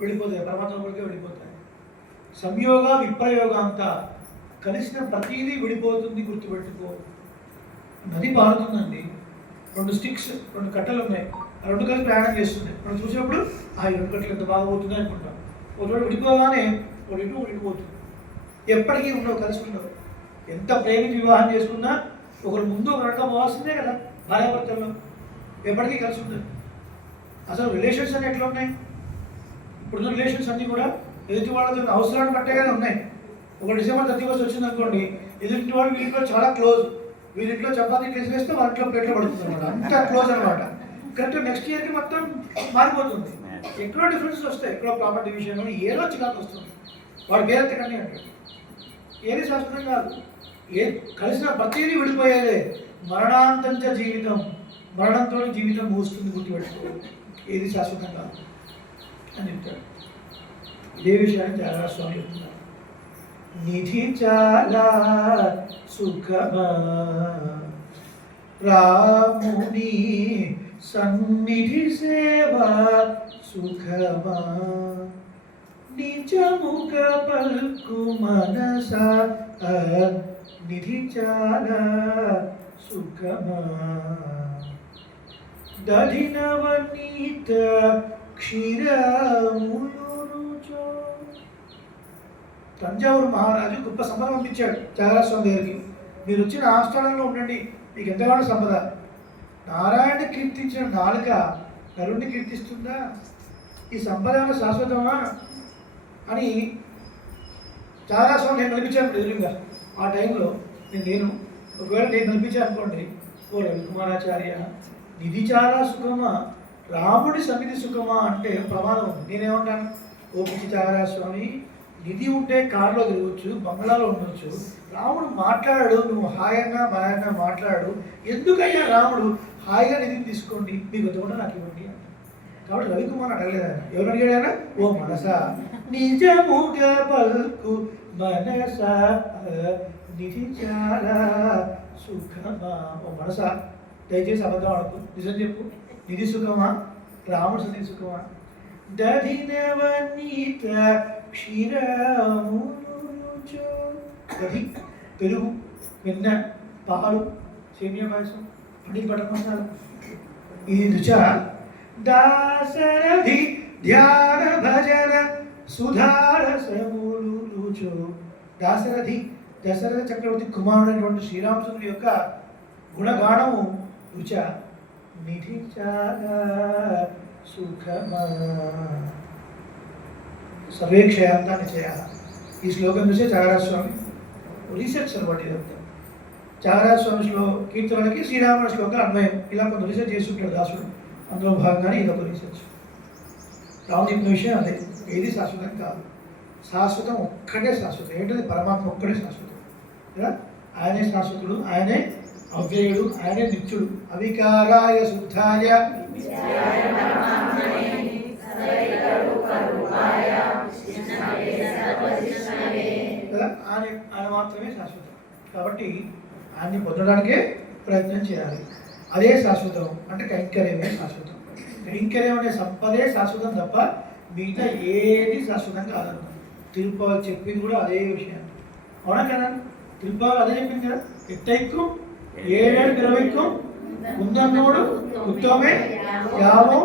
వెళ్ళిపోతాయి, పరమాత్మలోకి వెళ్ళిపోతాయి. సంయోగ విప్రయోగ అంతా కలిసిన ప్రతిదీ విడిపోతుంది, గుర్తుపెట్టుకో. నది పారుతుందండి, 2 స్టిక్స్, 2 కట్టెలు ఉన్నాయి, ఆ 2 కలిసి ప్రయాణం చేస్తుంది. మనం చూసినప్పుడు ఆ 2 కట్టెలు ఎంత బాగా పోతుంది అనుకుంటాం. ఒకటి విడిపోగానే ఒకటి విడిపోతుంది. ఎప్పటికీ ఉండవు, కలిసి ఉండవు. ఎంత ప్రేమించి వివాహం చేసుకున్నా ఒకరు ముందు ఒక రకంగా పోవాల్సిందే కదా. భార్యాభర్తల్లో ఎప్పటికీ కలిసి ఉంటుంది. అసలు రిలేషన్స్ అన్నీ ఎట్లా ఉన్నాయి? ఇప్పుడున్న రిలేషన్స్ అన్నీ కూడా ఎదుటి వాళ్ళతో అవసరాన్ని బట్టేగానే ఉన్నాయి. ఒక డిసెంబర్ 31 వచ్చింది అనుకోండి, ఎదుటి వాళ్ళు వీళ్ళలో చాలా క్లోజ్, వీళ్ళింట్లో చపాతీ కేసు వేస్తే వాళ్ళ ఇంట్లో ప్లేట్లో పడుతుంది అనమాట. అంత క్లోజ్ అనమాట. కరెక్ట్ నెక్స్ట్ ఇయర్కి మొత్తం మారిపోతుంది. ఎక్కడో డిఫరెన్స్ వస్తాయి, ఎక్కడో ప్రాపర్టీ విషయంలో ఏదో చికాకు వస్తుంది. వాడు పేరెత్తకండి అంటాడు. ఏది శాశ్వతం కాదు. కలిసిన ప్రతిదీ విడిపోయేదే. మరణాంతంచ జీవితం, మరణంతో జీవితం ముగుస్తుంది, గుర్తుపెట్టుకో. ఏది శాశ్వతం కాదు అని చెప్తాడు. ఇదే విషయాన్ని త్యాగరాజస్వామి చెప్తున్నారు. నిధి చాలా సుఖమా రాముని సన్నిధి సేవ సుఖమా నిజముఖ పల్కు మనస నిధి చాలా సుఖమా దధినవనీత క్షీరములురుచో. తంజావూరు మహారాజు గొప్ప సంపద పంపించాడు త్యాగరాజస్వామి దగ్గరికి. మీరు వచ్చిన ఆస్థానంలో ఉండండి, మీకు ఎంతగానో సంపద. నారాయణ కీర్తించిన నాలుక నరుణ్ణి కీర్తిస్తుందా? ఈ సంపద శాశ్వతమా అని త్యాగరాజస్వామి నేను నడిపించాను ఎదురుగా. ఆ టైంలో ఒకవేళ నేను నడిపించాను అనుకోండి, ఓ రవికుమారాచార్య, నిధి చాలా సుఖమా రాముడి సన్నిధి సుఖమా అంటే ప్రమాదం. నేనేమంటాను, ఓ పిచ్చి త్యాగరాజస్వామి, నిధి ఉంటే కారులో తిరగచ్చు, బంగ్లాలో ఉండొచ్చు, రాముడు మాట్లాడు, నువ్వు హాయిగా బాగా మాట్లాడు, ఎందుకయ్యా రాముడు హాయిగా నిధిని తీసుకోండి, మీకు వద్ద నాకు ఇవ్వండి అని. కాబట్టి రవికుమార్ అడగలేదు ఆయన. ఎవరు అడిగాడు ఆయన? ఓ మనసా నిజముగా పల్కు మనస నిధి చాలా సుఖమా. ఓ మనసా, దయచేసి అబద్ధం ఆడకు, నిజం చెప్పు. నిధి సుఖమా, రాముడు సన్నిధి సుఖమా? దధినవనీత క్షీరములురుచో. దధి పెరుగు, వెన్న, పాలు, సేమియా పాయసం, పన్నీర్ బటర్ మసాలా. ఇది రుచ. దాశరథి ధ్యాన భజన సుధారసములురుచో. దాశరథి, దశరథ చక్రవర్తి కుమారుడైనటువంటి శ్రీరామచంద్రుడి యొక్క గుణగానము రుచ. నిధి చాలా సుఖమా సర్వే క్షయాంతా నిచయ. ఈ శ్లోకం చూసే త్యాగరాజస్వామి రీసెర్చ్ అనమాట. ఇదంతా త్యాగరాజస్వామి కీర్తనలకి శ్రీరాముడి శ్లోకాలు అన్వయం. ఇలా కొంత రీసెర్చ్ చేస్తుంటాడు దాసుడు. అందులో భాగంగానే ఇదొక రీసెర్చ్. రాముడు చెప్పిన విషయం అదే, ఏది శాశ్వతం కాదు. శాశ్వతం ఒక్కటే శాశ్వతం. ఏంటది? పరమాత్మ ఒక్కటే శాశ్వతం కదా. ఆయనే శాశ్వతుడు, ఆయనే అవ్యయుడు, ఆయనే నిత్యుడు. అవికారాయ శుద్ధాయ సర్వైక రూప రూపాయ విష్ణవే సర్వశిష్టాయ కదా, ఆయన మాత్రమే శాశ్వతం. కాబట్టి ఆయన్ని పొందడానికే ప్రయత్నం చేయాలి. అదే శాశ్వతం అంటే కైంకర్యమే శాశ్వతం. కైంకర్యం అనే సంపదే శాశ్వతం తప్ప మిగతా ఏది శాశ్వతం కాదన్న. తిరుపతి చెప్పింది కూడా అదే విషయం, అవునా కదా? తిరుపతి అదే చెప్పింది కదా, ఎట్టైக்கும் ఏడేడు పిరవైக்கும் ముందన్నోడు ఉత్తమే యావం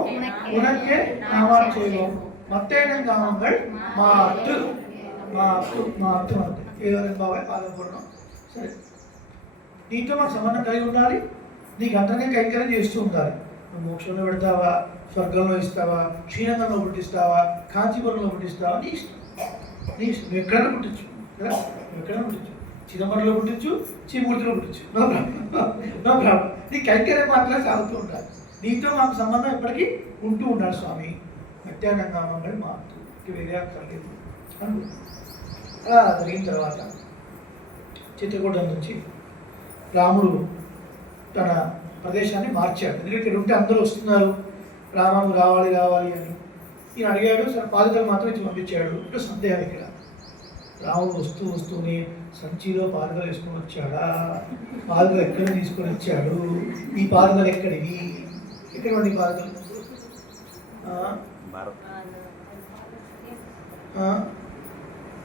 உனக்கே நாவார் செய்வோம் மத்தேனங்காமங்கள் மாற்று மாற்று మాతృ అంటే ఏదో బాగా పాల్గొనడం. సరే, నీతో మాకు సంబంధం కలిగి ఉండాలి, నీకు అందరినీ కైంకర్యం చేస్తూ ఉండాలి. నువ్వు మోక్షంలో పెడతావా, స్వర్గంలో ఇస్తావా, శ్రీరంగంలో పుట్టిస్తావా, కాంచీపురంలో పుట్టిస్తావా, నీ ఇష్టం. నీ ఇష్టం. నువ్వు ఎక్కడైనా పుట్టించు కదా, నువ్వు ఎక్కడైనా పుట్టించు, చిదంబరంలో పుట్టించు, చీమూర్తిలో పుట్టించు, నో ప్రాబ్లం. నీ కైంకర్యం మాత్రమే సాగుతూ ఉండాలి. నీతో మాకు సంబంధం ఎప్పటికీ ఉంటూ ఉండాలి స్వామి. మధ్యాహ్నంగామంగా మారుతూ వేరే అక్కర్లేదు అను. అలా జరిగిన తర్వాత చిత్రకూటం నుంచి రాముడు తన ప్రదేశాన్ని మార్చాడు. ఎందుకంటే ఇక్కడ ఉంటే అందరూ వస్తున్నారు, రాముడు రావాలి రావాలి అని ఈయన అడిగాడు. సరే, పాదుకలు మాత్రం ఇచ్చి పంపించాడు. అంటే సందేహం ఇక్కడ, రాముడు వస్తూనే సంచిలో పాదుకలు వేసుకొని వచ్చాడా, పాదుకలు ఎక్కడ తీసుకొని వచ్చాడు, ఈ పాదుకలు ఎక్కడివి, ఎక్కడ పాదుకలు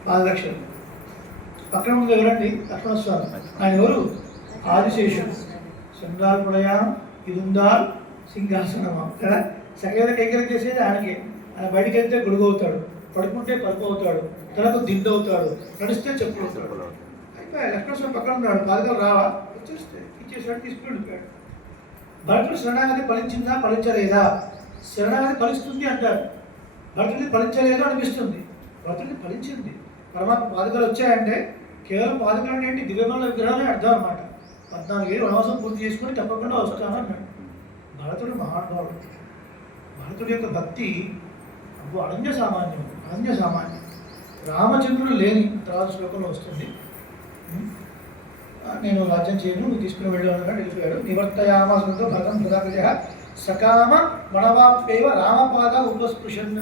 పాదరక్షలు పక్కన ముందు ఎవరండి? లక్ష్మణస్వామి. ఆయన ఎవరు? ఆదిశేషుడు. చంద్రాల్పడయా ఇదుందాల్ సింహాసనమా కదా. సగేద కైంకర్యం చేసేది ఆయనకే. ఆయన బయటికి వెళ్తే గొడుగు అవుతాడు, పడుకుంటే పరుపు అవుతాడు, తనకు దిండు అవుతాడు, నడిస్తే చెప్పులు అవుతాడు. అయిపోయి లక్ష్మణస్వామి పక్కన ఉన్నాడు. పాదకాలు రావా, వచ్చేస్తే ఇచ్చేసాడు, తీసుకుని వెళ్ళిపోయాడు. భరతుడు శరణాగతి ఫలించిందా ఫలించలేదా? శరణాగతి ఫలిస్తుంది అంటారు, భరతుడిని ఫలించలేదు అనిపిస్తుంది. భరతుడిని ఫలించింది. పరమాత్మ పాదుకలు వచ్చాయంటే కేవలం పాదుకలు అంటే ఏంటి? దివ్యమైన విగ్రహాలే అర్థం అన్నమాట. 14 ఏళ్ళు వనవాసం పూర్తి చేసుకుని తప్పకుండా వస్తాను అన్నాడు. భరతుడు మహానుభావుడు. భరతుడి యొక్క భక్తి అబ్బో అనన్య సామాన్యం. రామచంద్రుడు లేని తర్వాత శ్లోకంలో వస్తుంది, నేను రాజ్యం చేయను, నువ్వు తీసుకుని వెళ్ళాను అని వెళ్ళిపోయాడు. నివర్తయామాసంతో భరతం ప్రదాకజ సకామ వనవాపేవ రామపాద ఉపస్పృశన్.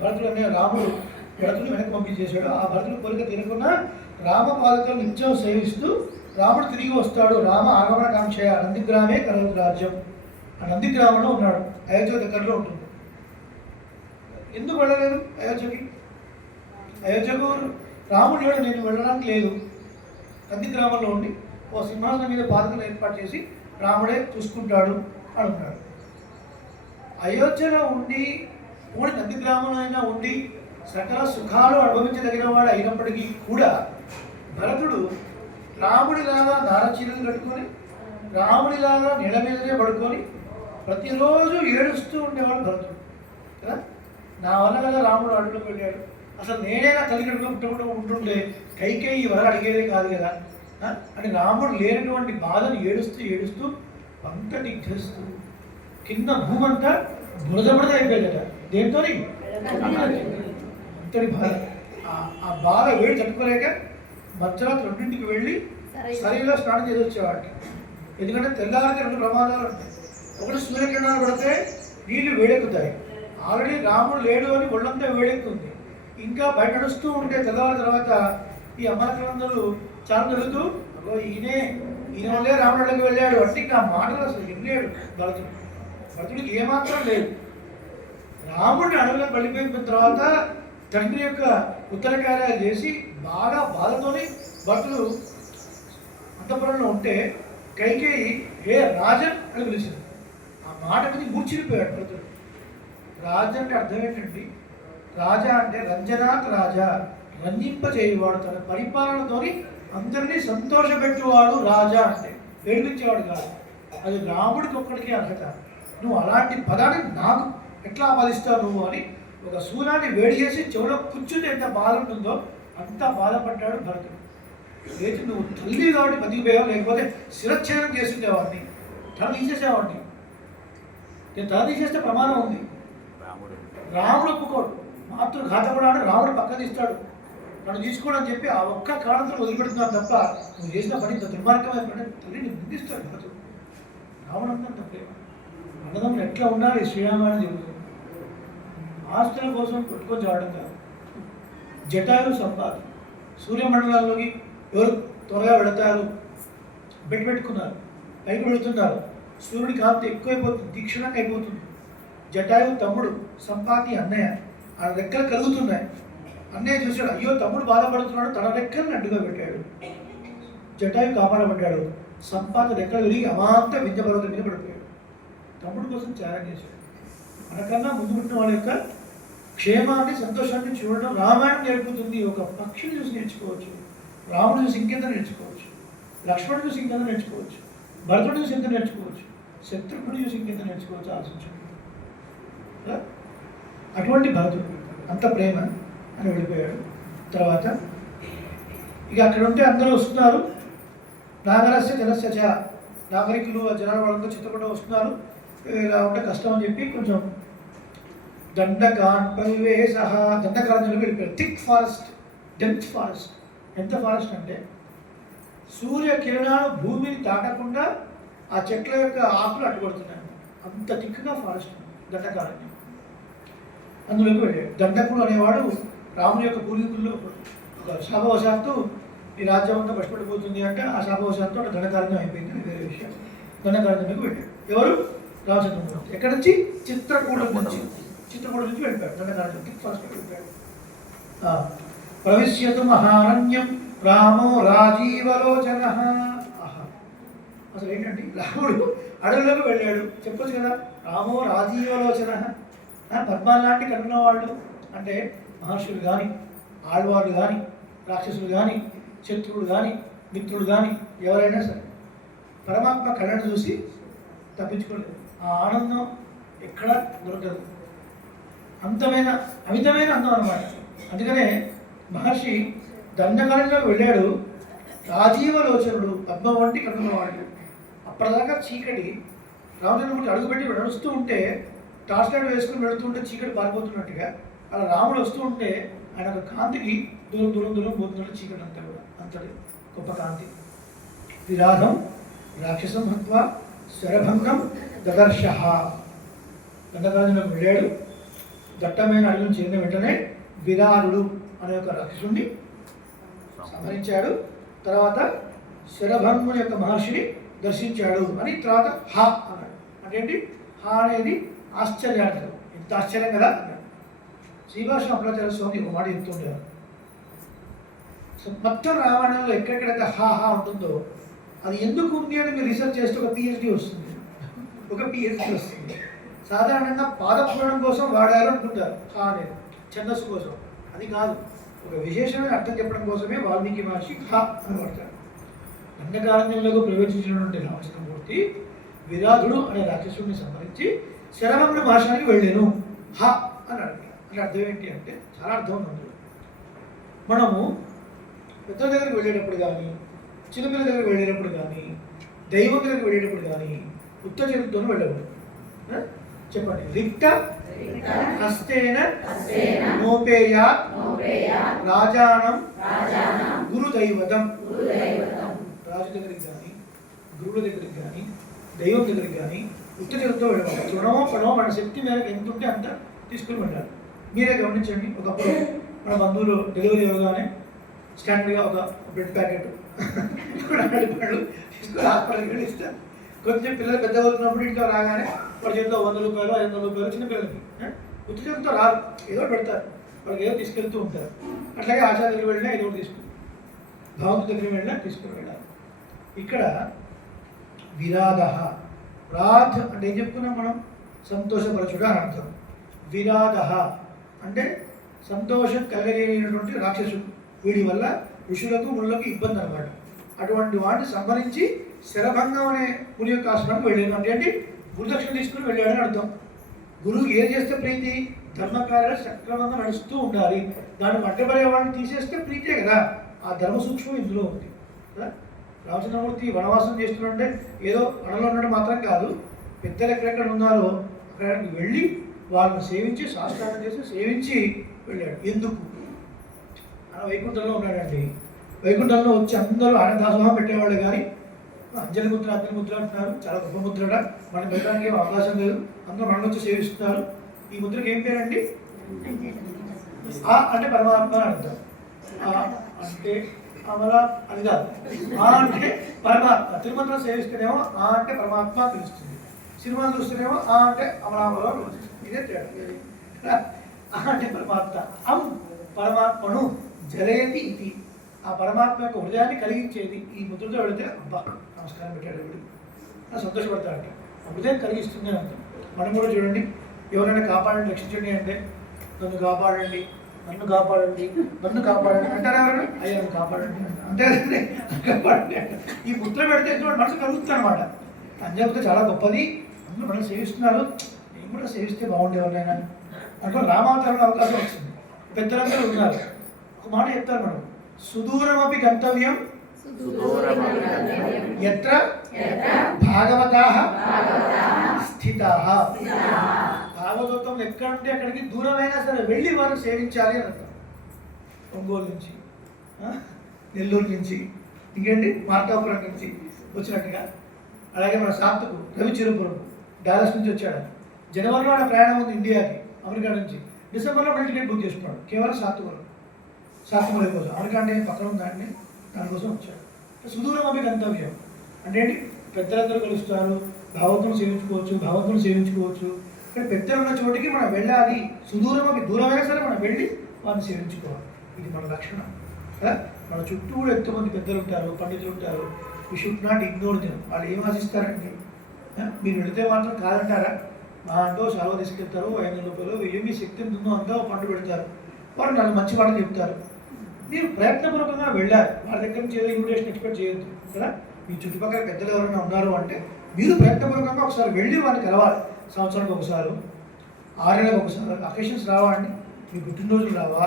భరతుడు అనే రాముడు భరతుడు వెనక్కి పంపించేశాడు. ఆ భరతుడు కోరిక తినకుండా రామపాదకలు నిత్యం సేవిస్తూ రాముడు తిరిగి వస్తాడు. రామ ఆగమన కాంక్షయ నందిగ్రామే కలవదు రాజ్యం. ఆ నందిగ్రామంలో ఉన్నాడు, అయోధ్య దగ్గరలో ఉంటుంది. ఎందుకు వెళ్ళలేదు అయోధ్యకి? అయోధ్యకు రాముడు లేడు, నేను వెళ్ళడానికి లేదు. నందిగ్రామంలో ఉండి ఓ సింహాసనం మీద పాదకలు ఏర్పాటు చేసి రాముడే చూసుకుంటాడు అంటున్నాడు. అయోధ్యలో ఉండి ఓడి నందిగ్రామంలో అయినా ఉండి సకల సుఖాలు అనుభవించదగిన వాడు అయినప్పటికీ కూడా భరతుడు రాముడిలాగా నారచీరలు కట్టుకొని రాముడిలాగా నీళ్ళ మీదనే పడుకొని ప్రతిరోజు ఏడుస్తూ ఉండేవాడు భరతుడు కదా. నా వల్ల కదా రాముడు అడుగులో పెట్టాడు, అసలు నేనే నా తల్లి కడుపులో పుట్టకుండా ఉంటుండే కైకేయి వర అడిగేదే కాదు కదా అని రాముడు లేనటువంటి బాధను ఏడుస్తూ అంతటి చేస్తూ కింద భూమంతా బురద అయిపోయిందట. దేంతో? అంతటి బాధ. ఆ బాధ వేడి తట్టుకోలేక మధ్యరాత్రి 2ంటికి వెళ్ళి సరిలో స్నానం చేసి వచ్చేవాడికి. ఎందుకంటే తెల్లారికి 2 ప్రమాదాలు ఉంటాయి. ఒకటి సూర్యకిరణాలు పడితే నీళ్లు వేడెక్కుతాయి. ఆల్రెడీ రాముడు లేడు అని ఒళ్ళంతా వేడెక్కుతుంది. ఇంకా బయట నడుస్తూ ఉంటే తెల్లవారి తర్వాత ఈ అమరకలందరూ చాలా జరుగుతూ ఈయన వల్లే రాముడికి వెళ్ళాడు అంటే ఇంకా మాటలు అసలు వినలేడు భరతుడికి ఏమాత్రం లేదు. రాముడిని అడవిలోకి వెళ్ళిపోయిన తర్వాత తండ్రి యొక్క ఉత్తర కార్యాలు చేసి బాగా బాధతోని భరతుడు అంతఃపురంలో ఉంటే కైకేయి హే రాజన్ అని పిలిచింది. ఆ మాట మీద మూర్చిపోయాడు భరతుడు. రాజు అంటే అర్థం ఏంటండి? రాజా అంటే రంజనాత్ రాజా, రంజింపచేయువాడు. తన పరిపాలనతోని అందరినీ సంతోషపెట్టేవాడు రాజా అంటే, ఏడిపించేవాడు కాదు. అది రాముడికి ఒక్కడికే అర్హత. నువ్వు అలాంటి పదాన్ని నాకు ఎట్లా ఆపాదిస్తావు నువ్వు అని ఒక శూలాన్ని వేడి చేసి చెవులో కూర్చుని ఎంత బాధ ఉంటుందో అంత బాధపడ్డాడు భరతుడు. లేచి నువ్వు తల్లి కాబట్టి బతికిపోయావు, లేకపోతే శిరచ్ఛేదం చేస్తుండేవాడిని, తల తీసేసేవాడిని. నేను తల తీసేస్తే ప్రమాదం ఉంది. రాముడు ఒప్పుకోడు, మాతృఘాతకుడు రాముడు పక్క తీస్తాడు, నన్ను తీసుకోవడం చెప్పి ఆ ఒక్క కారణంతో వదిలిపెడుతున్నాను తప్ప నువ్వు చేసిన పని ఇంత దుర్మార్గమైన తల్లిని నిందిస్తాడు భరతుడు. రాముడు అంతా తప్పే. అన్నదమ్ములు ఎట్లా ఉండాలి శ్రీరామాయణం చెబుతుంది. ఆస్తుల కోసం కొట్టుకొని చావడం కాదు. జటాయు సంపాదన సూర్యమండలంలోకి ఎవరు త్వరగా వెళతారు, పెట్టుకున్నారు, పైకి వెళుతున్నారు. సూర్యుడి కాంతి ఎక్కువైపోతుంది, తీక్షణంగా అయిపోతుంది. జటాయు తమ్ముడు, సంపాతి అన్నయ్య, ఆ రెక్కలు కలుగుతున్నాయి. అన్నయ్య చూశాడు, అయ్యో తమ్ముడు బాధపడుతున్నాడు, తన రెక్కలను అడ్డుగా పెట్టాడు. జటాయు కాపాడబడ్డాడు. సంపాతి రెక్కలు విరిగి అమాంత విద్య పర్వతం మీద పడిపోయాడు. తమ్ముడు కోసం త్యాగం చేశాడు. మనకన్నా ముందు పుట్టిన వాళ్ళ యొక్క క్షేమాన్ని, సంతోషాన్ని చూడడం రామాయణం నేర్పుతుంది. ఒక పక్షిని చూసి నేర్చుకోవచ్చు, రాముడు చూసి ఇంకెంత నేర్చుకోవచ్చు, లక్ష్మణుడు చూసి ఇంకెంత నేర్చుకోవచ్చు, భరతుడు చూసి ఎంత నేర్చుకోవచ్చు, శత్రుఘ్నుడు చూసి ఇంకెంత నేర్చుకోవచ్చు ఆలోచించండి. అటువంటి భరతుడు అంత ప్రేమ అని వెళ్ళిపోయాడు. తర్వాత ఇక అక్కడ ఉంటే అందరూ వస్తున్నారు. నాగరస్య జలస్య చ, నాగరికులు జనాలు వాళ్ళంతా చిత్రపటం వస్తున్నారు. ఇలా ఉంటే కష్టం అని చెప్పి కొంచెం దండకాన్ పరివేశ, దండకారణ్యంలోకి వెళ్ళిపోయారు. Thick forest, dense forest. ఎంత ఫారెస్ట్ అంటే సూర్య కిరణాలు భూమిని తాకకుండా ఆ చెట్ల యొక్క ఆకులు అడ్డుపడుతున్నాయి. అంత థిక్గా ఫారెస్ట్ దండకారణ్యం. అందులోకి వెళ్ళాడు. దండకుడు అనేవాడు రాముని యొక్క పూర్వీకుల్లో ఒక శాపవశాత్తు ఈ రాజ్యం అంతా కష్టపడిపోతుంది అంటే ఆ శాపవశాత్తు ఒక దండకారణ్యం అయిపోయింది. వేరే విషయం. దండకారణ్యంలోకి వెళ్ళాడు. ఎవరు? రామచంద్రమూర్తి. ఎక్కడి నుంచి? చిత్రకూటం నుంచి. చిత్రకూటం నుంచి వెళ్ళిపోయాడు. దండకారణ్యం థిక్ ఫారెస్ట్ వెళ్ళిపోయాడు. ప్రవిశ్యతు మహారణ్యం రామో రాజీవలోచన. అసలు ఏంటండి, రాముడు అడవులకు వెళ్ళాడు, చెప్పొచ్చు కదా, రామో రాజీవలోచన. పద్మాలు లాంటి కనున్న వాళ్ళు అంటే మహర్షులు కానీ, ఆళ్వాళ్ళు కానీ, రాక్షసులు కానీ, శత్రువులు కానీ, మిత్రులు కానీ ఎవరైనా సరే పరమాత్మ కళ్ళను చూసి తప్పించుకోలేదు. ఆ ఆనందం ఎక్కడ దొరకదు. అమితమైన అందం అన్నమాట. అందుకనే మహర్షి దండకారణ్యంలో వెళ్ళాడు. రాజీవలోచనుడు, పద్మ వంటి కనున్నవాడు. అప్పటిదాకా చీకటి. రామచంద్రమూర్తి అడుగుపెట్టి నడుస్తూ ఉంటే, టార్చ్ లైట్ వేసుకుని వెళుతుంటే చీకటి పారిపోతున్నట్టుగా, అలా రాముడు వస్తూ ఉంటే ఆయన ఒక కాంతికి దూరం పోతున్నట్టు చీకటి అంతా కూడా అంతటి గొప్ప కాంతి. విరాధం రాక్షసం హత్వా శరభంగం దదర్శ. దండకారణ్యంలోకి వెళ్ళాడు. దట్టమైన అడవిని చేరిన వెంటనే విరారుడు అనే ఒక రాక్షసుడిని సంహరించాడు. తర్వాత శరభంగుని యొక్క మహర్షిని దర్శించాడు అని తర్వాత హా అన్నాడు. అంటే ఏంటి? హా అనేది ఆశ్చర్యార్థం. ఇంత ఆశ్చర్యం కదా అన్నాడు. శ్రీభాష అప్లాచార్య స్వామి ఒక మాట చెప్తుండేవారు. మొత్తం రామాయణంలో ఎక్కడెక్కడైతే హా హా ఉంటుందో అది ఎందుకు ఉంది అని మీరు రీసెర్చ్ చేస్తే ఒక పిహెచ్డి వస్తుంది. సాధారణంగా పాదపురాణం కోసం వాడారు అనుకుంటారు హా అనేది, ఛందస్సు కోసం. అది కాదు, ఒక విశేషమైన అర్థం చెప్పడం కోసమే వాల్మీకి మహర్షి హా అని వాడతారు. దండకారణ్యంలోకి ప్రవేశించినటువంటి రామచంద్రమూర్తి విరాధుడు అనే రాక్షసుడిని సంహరించి శరభంగుని మహర్షానికి వెళ్ళాను హా అని అడిగారు. అంటే అర్థం ఏంటి అంటే చాలా అర్థం ఉంది. మనము పెద్దల దగ్గరికి వెళ్ళేటప్పుడు కానీ, చిన్నపిల్లల దగ్గరికి వెళ్ళేటప్పుడు కానీ, దైవం దగ్గరికి వెళ్ళేటప్పుడు కానీ ఉత్త చేతులతో వెళ్ళకూడదు. చెప్పండి. రిక్త హస్తేన నోపేయాత్ రాజానం గురుదైవతం. రాజు దగ్గరికి కానీ, గురువుల దగ్గరికి కానీ, దైవం దగ్గరికి కానీ ఉత్త చేతులతో వెళ్ళకూడదు. తృణమో పడమో మన శక్తి మేరకు ఎంత ఉంటే అంత తీసుకుని వెళ్ళాలి. మీరే గమనించండి. ఒకప్పుడు మన బంధువులు డెలివరీ ఇవ్వగానే స్టాండర్డ్గా ఒక బ్రెడ్ ప్యాకెట్ పళ్ళు తీసుకుని హాస్పిటల్కి వెళ్ళి ఇస్తారు. కొంచెం పిల్లలు పెద్ద అవుతున్నప్పుడు ఇంట్లో రాగానే వాడి చేతిలో 100 రూపాయలు 500 రూపాయలు చిన్న పిల్లలకి ఉత్తి చేతితో రాదు, ఏదో పెడతారు, వాళ్ళకి ఏదో తీసుకెళ్తూ ఉంటారు. అట్లాగే ఆచార్య దగ్గర వెళ్ళినా ఏదో తీసుకుంటారు, భగవంతుడి దగ్గర వెళ్ళినా తీసుకుని వెళ్ళాలి. ఇక్కడ విరాధ, రాధ్ అంటే ఏం చెప్పుకున్నాం మనం? సంతోషపరచుడు అని అర్థం. విరాధ అంటే సంతోషం కలగలేనటువంటి రాక్షసుడు. వీడి వల్ల ఋషులకు ముళ్ళకు ఇబ్బంది అనమాట. అటువంటి వాడిని సంహరించి శరభంగం అనే ముని యొక్క ఆశ్రమానికి వెళ్ళాను. అంటే ఏంటి? గురుదక్షిణ తీసుకుని వెళ్ళాడని అర్థం. గురువు ఏం చేస్తే ప్రీతి? ధర్మకార్యాలు సక్రమంగా నడుస్తూ ఉండాలి. దాన్ని అడ్డపడే వాడిని తీసేస్తే ప్రీతే కదా. ఆ ధర్మ సూక్ష్మం ఇందులో ఉంది కదా. రామచంద్రమూర్తి వనవాసం చేస్తున్నాడంటే ఏదో అడలో ఉండడం మాత్రం కాదు. పెద్దలు ఎక్కడెక్కడ ఉన్నారో అక్కడికి వెళ్ళి వాళ్ళని సేవించి, సాష్టాంగం చేసి సేవించి వెళ్ళాడు. ఎందుకు? ఆయన వైకుంఠంలో ఉన్నాడండి. వైకుంఠంలో వచ్చి అందరూ ఆయన దాసోహం పెట్టేవాళ్ళు. కానీ అంజలి ముద్ర అంటున్నారు, చాలా గొప్ప ముద్రట, మనకి పెట్టడానికి ఏం అవకాశం లేదు, అందరూ మన నుంచి సేవిస్తున్నారు. ఈ ముద్రకి ఏం పేరండి? అంటే పరమాత్మ అని అర్థం. అంటే అమల అని కాదు. ఆ అంటే పరమాత్మ. తిరుమలలో సేవిస్తేనేమో ఆ అంటే పరమాత్మ తెలుస్తుంది, సినిమాలు చూస్తేనేమో ఆ అంటే అమలామలో తెలుస్తుంది. ఇదే తేడా. ఆ అంటే పరమాత్మ, అం పరమాత్మను జలయతి ఇది, ఆ పరమాత్మ యొక్క హృదయాన్ని కలిగించేది. ఈ ముద్రతో వెళితే అబ్బా నమస్కారం పెట్టాడు వీడు సంతోషపడతాడంట. హృదయం కలిగిస్తుంది అని అంటాం. మనం కూడా చూడండి, ఎవరైనా కాపాడండి రక్షించండి అంటే నన్ను కాపాడండి, నన్ను కాపాడండి, నన్ను కాపాడండి అంటారా? ఎవరైనా అయ్యా నన్ను కాపాడండి అంతే, కాపాడండి అంటే ఈ ముద్ర పెడితే మనసు కలుగుతుంది అనమాట. అంజలితో చాలా గొప్పది, అందరూ మనం సేవిస్తున్నారు, నేను కూడా సేవిస్తే బాగుండే ఎవరైనా అంటే రామావతారంలో అవకాశం వచ్చింది. పెద్దలందరూ ఉన్నారు, ఒక మాట చెప్తారు మనం, సుదూరమపి గంతవ్యం యత్ర భాగవతాః స్థితాః. భాగవతంలో ఎక్కడంటే అక్కడికి దూరమైనా సరే వెళ్ళి వారు సేవించాలి అని అంటారు. ఒంగోలు నుంచి, నెల్లూరు నుంచి, ఇంకేంటి మార్కాపురం నుంచి వచ్చినట్టుగా. అలాగే మన సాత్తుకు రవిచిరుపురం డాలస్ నుంచి వచ్చాడు. జనవరిలో ఆయన ప్రయాణం ఉంది ఇండియాకి, అమెరికా నుంచి. డిసెంబర్లో మళ్ళీ టికెట్ బుక్ చేసుకున్నాడు, కేవలం సాత్తుమూల కోసం. అమెరికా అంటే పక్కన ఉందండి, దానికోసం వచ్చాడు. సుదూరం అవి గంతవ్యం అంటే ఏంటి? పెద్దలందరూ కలుస్తారు, భాగవతం సేవించుకోవచ్చు. ఇక్కడ పెద్దలు ఉన్న చోటికి మనం వెళ్ళాలి. సుదూరం అవి దూరమైనా సరే మనం వెళ్ళి వారిని సేవించుకోవాలి. ఇది మన లక్షణం. మన చుట్టూ కూడా ఎంతోమంది పెద్దలు ఉంటారు, పండితులు ఉంటారు. We should not ignore them. వాళ్ళు ఏం ఆశిస్తారండి? మీరు వెళితే మాత్రం కాదంటారా? మా అంటూ సెలవు తీసుకెళ్తారు, 500 రూపాయలు 1000 మీ శక్తి ఉందో అంతా పండు పెడతారు. వారు నాకు మంచి మాటలు చెప్తారు. మీరు ప్రయత్నపూర్వకంగా వెళ్ళాలి. వాళ్ళ దగ్గర నుంచి ఏదో ఇన్విటేషన్ ఎక్స్పెక్ట్ చేయొద్దు కదా. మీ చుట్టుపక్కల పెద్దలు ఎవరైనా ఉన్నారు అంటే మీరు ప్రయత్నపూర్వకంగా ఒకసారి వెళ్ళి వారిని కలవాలి. సంవత్సరానికి ఒకసారి, 6 నెలలకు ఒకసారి. అకేషన్స్ రావా అండి? మీ పుట్టినరోజులు రావా,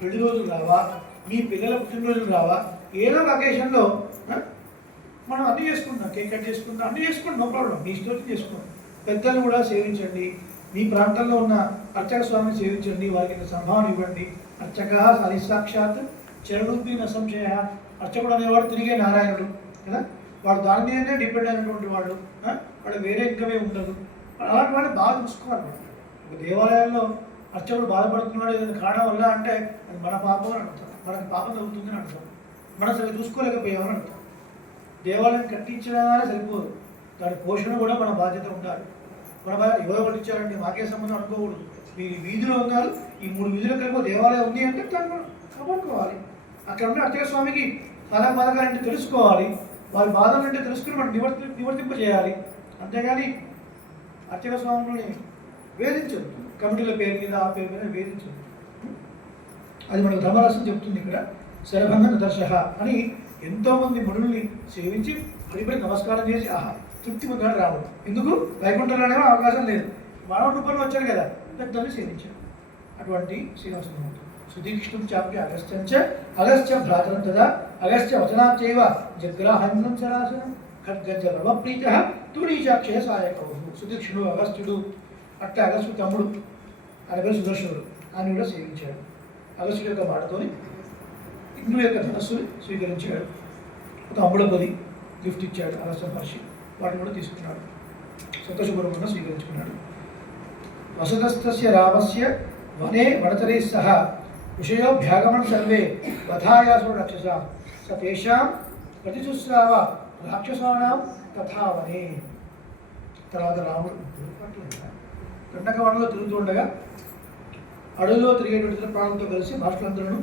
పెళ్లి రోజులు రావా, మీ పిల్లల పుట్టినరోజులు రావా, ఏదో ఒక అకేషన్లో మనం అన్నీ చేసుకుంటాం. కేక్ కట్ చేసుకుంటాం, అన్నీ చేసుకోండి, నో ప్రాబ్లం. మీ ఇష్టం చేసుకోండి. పెద్దలు కూడా సేవించండి. మీ ప్రాంతంలో ఉన్న అర్చక స్వామిని సేవించండి, వారికి సంభావన ఇవ్వండి. అర్చక సాక్షాత్ చరణుద్భి సంశయ. అర్చకుడు అనేవాడు తిరిగే నారాయణుడు కదా. వాడు దాని మీదనే డిపెండ్ అయినటువంటి వాడు, వాడు వేరే ఇన్కమే ఉండదు. అలాంటి వాడిని బాగా చూసుకోవాలి. ఒక దేవాలయాల్లో అర్చకుడు బాధపడుతున్నాడు ఏదైనా కారణం వల్ల అంటే అది మన పాపం అని అడుగుతాం, మనకి పాపం తగ్గుతుందని అడుగుతాం. మనం సరే చూసుకోలేకపోయామని అడుగుతాం. దేవాలయం కట్టించడానే సరిపోదు, దాని పోషణ కూడా మన బాధ్యత ఉండాలి. మన బాధ్యత ఎవరో ఒకటి ఇచ్చారంటే మాకే సంబంధం అనుకోకూడదు. మీరు వీధిలో ఉన్నారు, ఈ 3 వీధుల కలిపి దేవాలయం ఉంది అంటే దాన్ని మనం కాపాడుకోవాలి. అక్కడ ఉన్న అర్చక స్వామికి బాధకాలంటే తెలుసుకోవాలి, వారి బాధలు అంటే తెలుసుకుని మనం నివర్తింపజేయాలి. అంతేగాని అర్చక స్వామిని వేధించదు. కమిటీల పేరు మీద ఆ పేరు మీద వేధించదు. అది మనకు ధర్మరసం చెప్తుంది. ఇక్కడ శరభంగ దర్శ అని ఎంతోమంది మునుల్ని సేవించి పడిపడి నమస్కారం చేసి తృప్తి పొందాడు రాముడు. ఎందుకు? వైకుంఠంలోనేమో అవకాశం లేదు, మానవ రూపంలో వచ్చాడు కదా, పెద్దల్ని సేవించాడు. అటువంటి శ్రీనివాసం సుధీక్షణం చాప్య అగస్త్య భ్రాతరం తదా అగస్త్య వచనాచైవ జగ్రాహంసం సరాసనం ఖడ్గజ రవప్రీత తుడీచాక్షయ సాయకవు. సుధీక్షణుడు అగస్త్యుడు, అట్లా అగస్త్యుడు తమ్ముడు, ఆయన పేరు సుదర్శనుడు, ఆయన కూడా సేవించాడు. అగస్త్యుడి యొక్క మాటతోని ఇంద్రుడి యొక్క ధనస్సుని స్వీకరించాడు. ఒక అమ్ముడపది గిఫ్ట్ ఇచ్చాడు అగస్త్య మహర్షి, వాటిని కూడా తీసుకున్నాడు, సంతోషపూర్వకంగా స్వీకరించుకున్నాడు. వసతస్థస్య రామస్య వనే వనతరే సహ విషయోభ్యాగమన్ సర్వే వధాయాసు రాక్షస స తేషాం ప్రతిశుశ్రావ రాక్షసానాం తథా వనే. తర్వాత రాముడు దండకవనంలో తిరుగుతూ ఉండగా అడవిలో తిరిగేటువంటి ప్రాణులతో కలిసి భాషలందరూ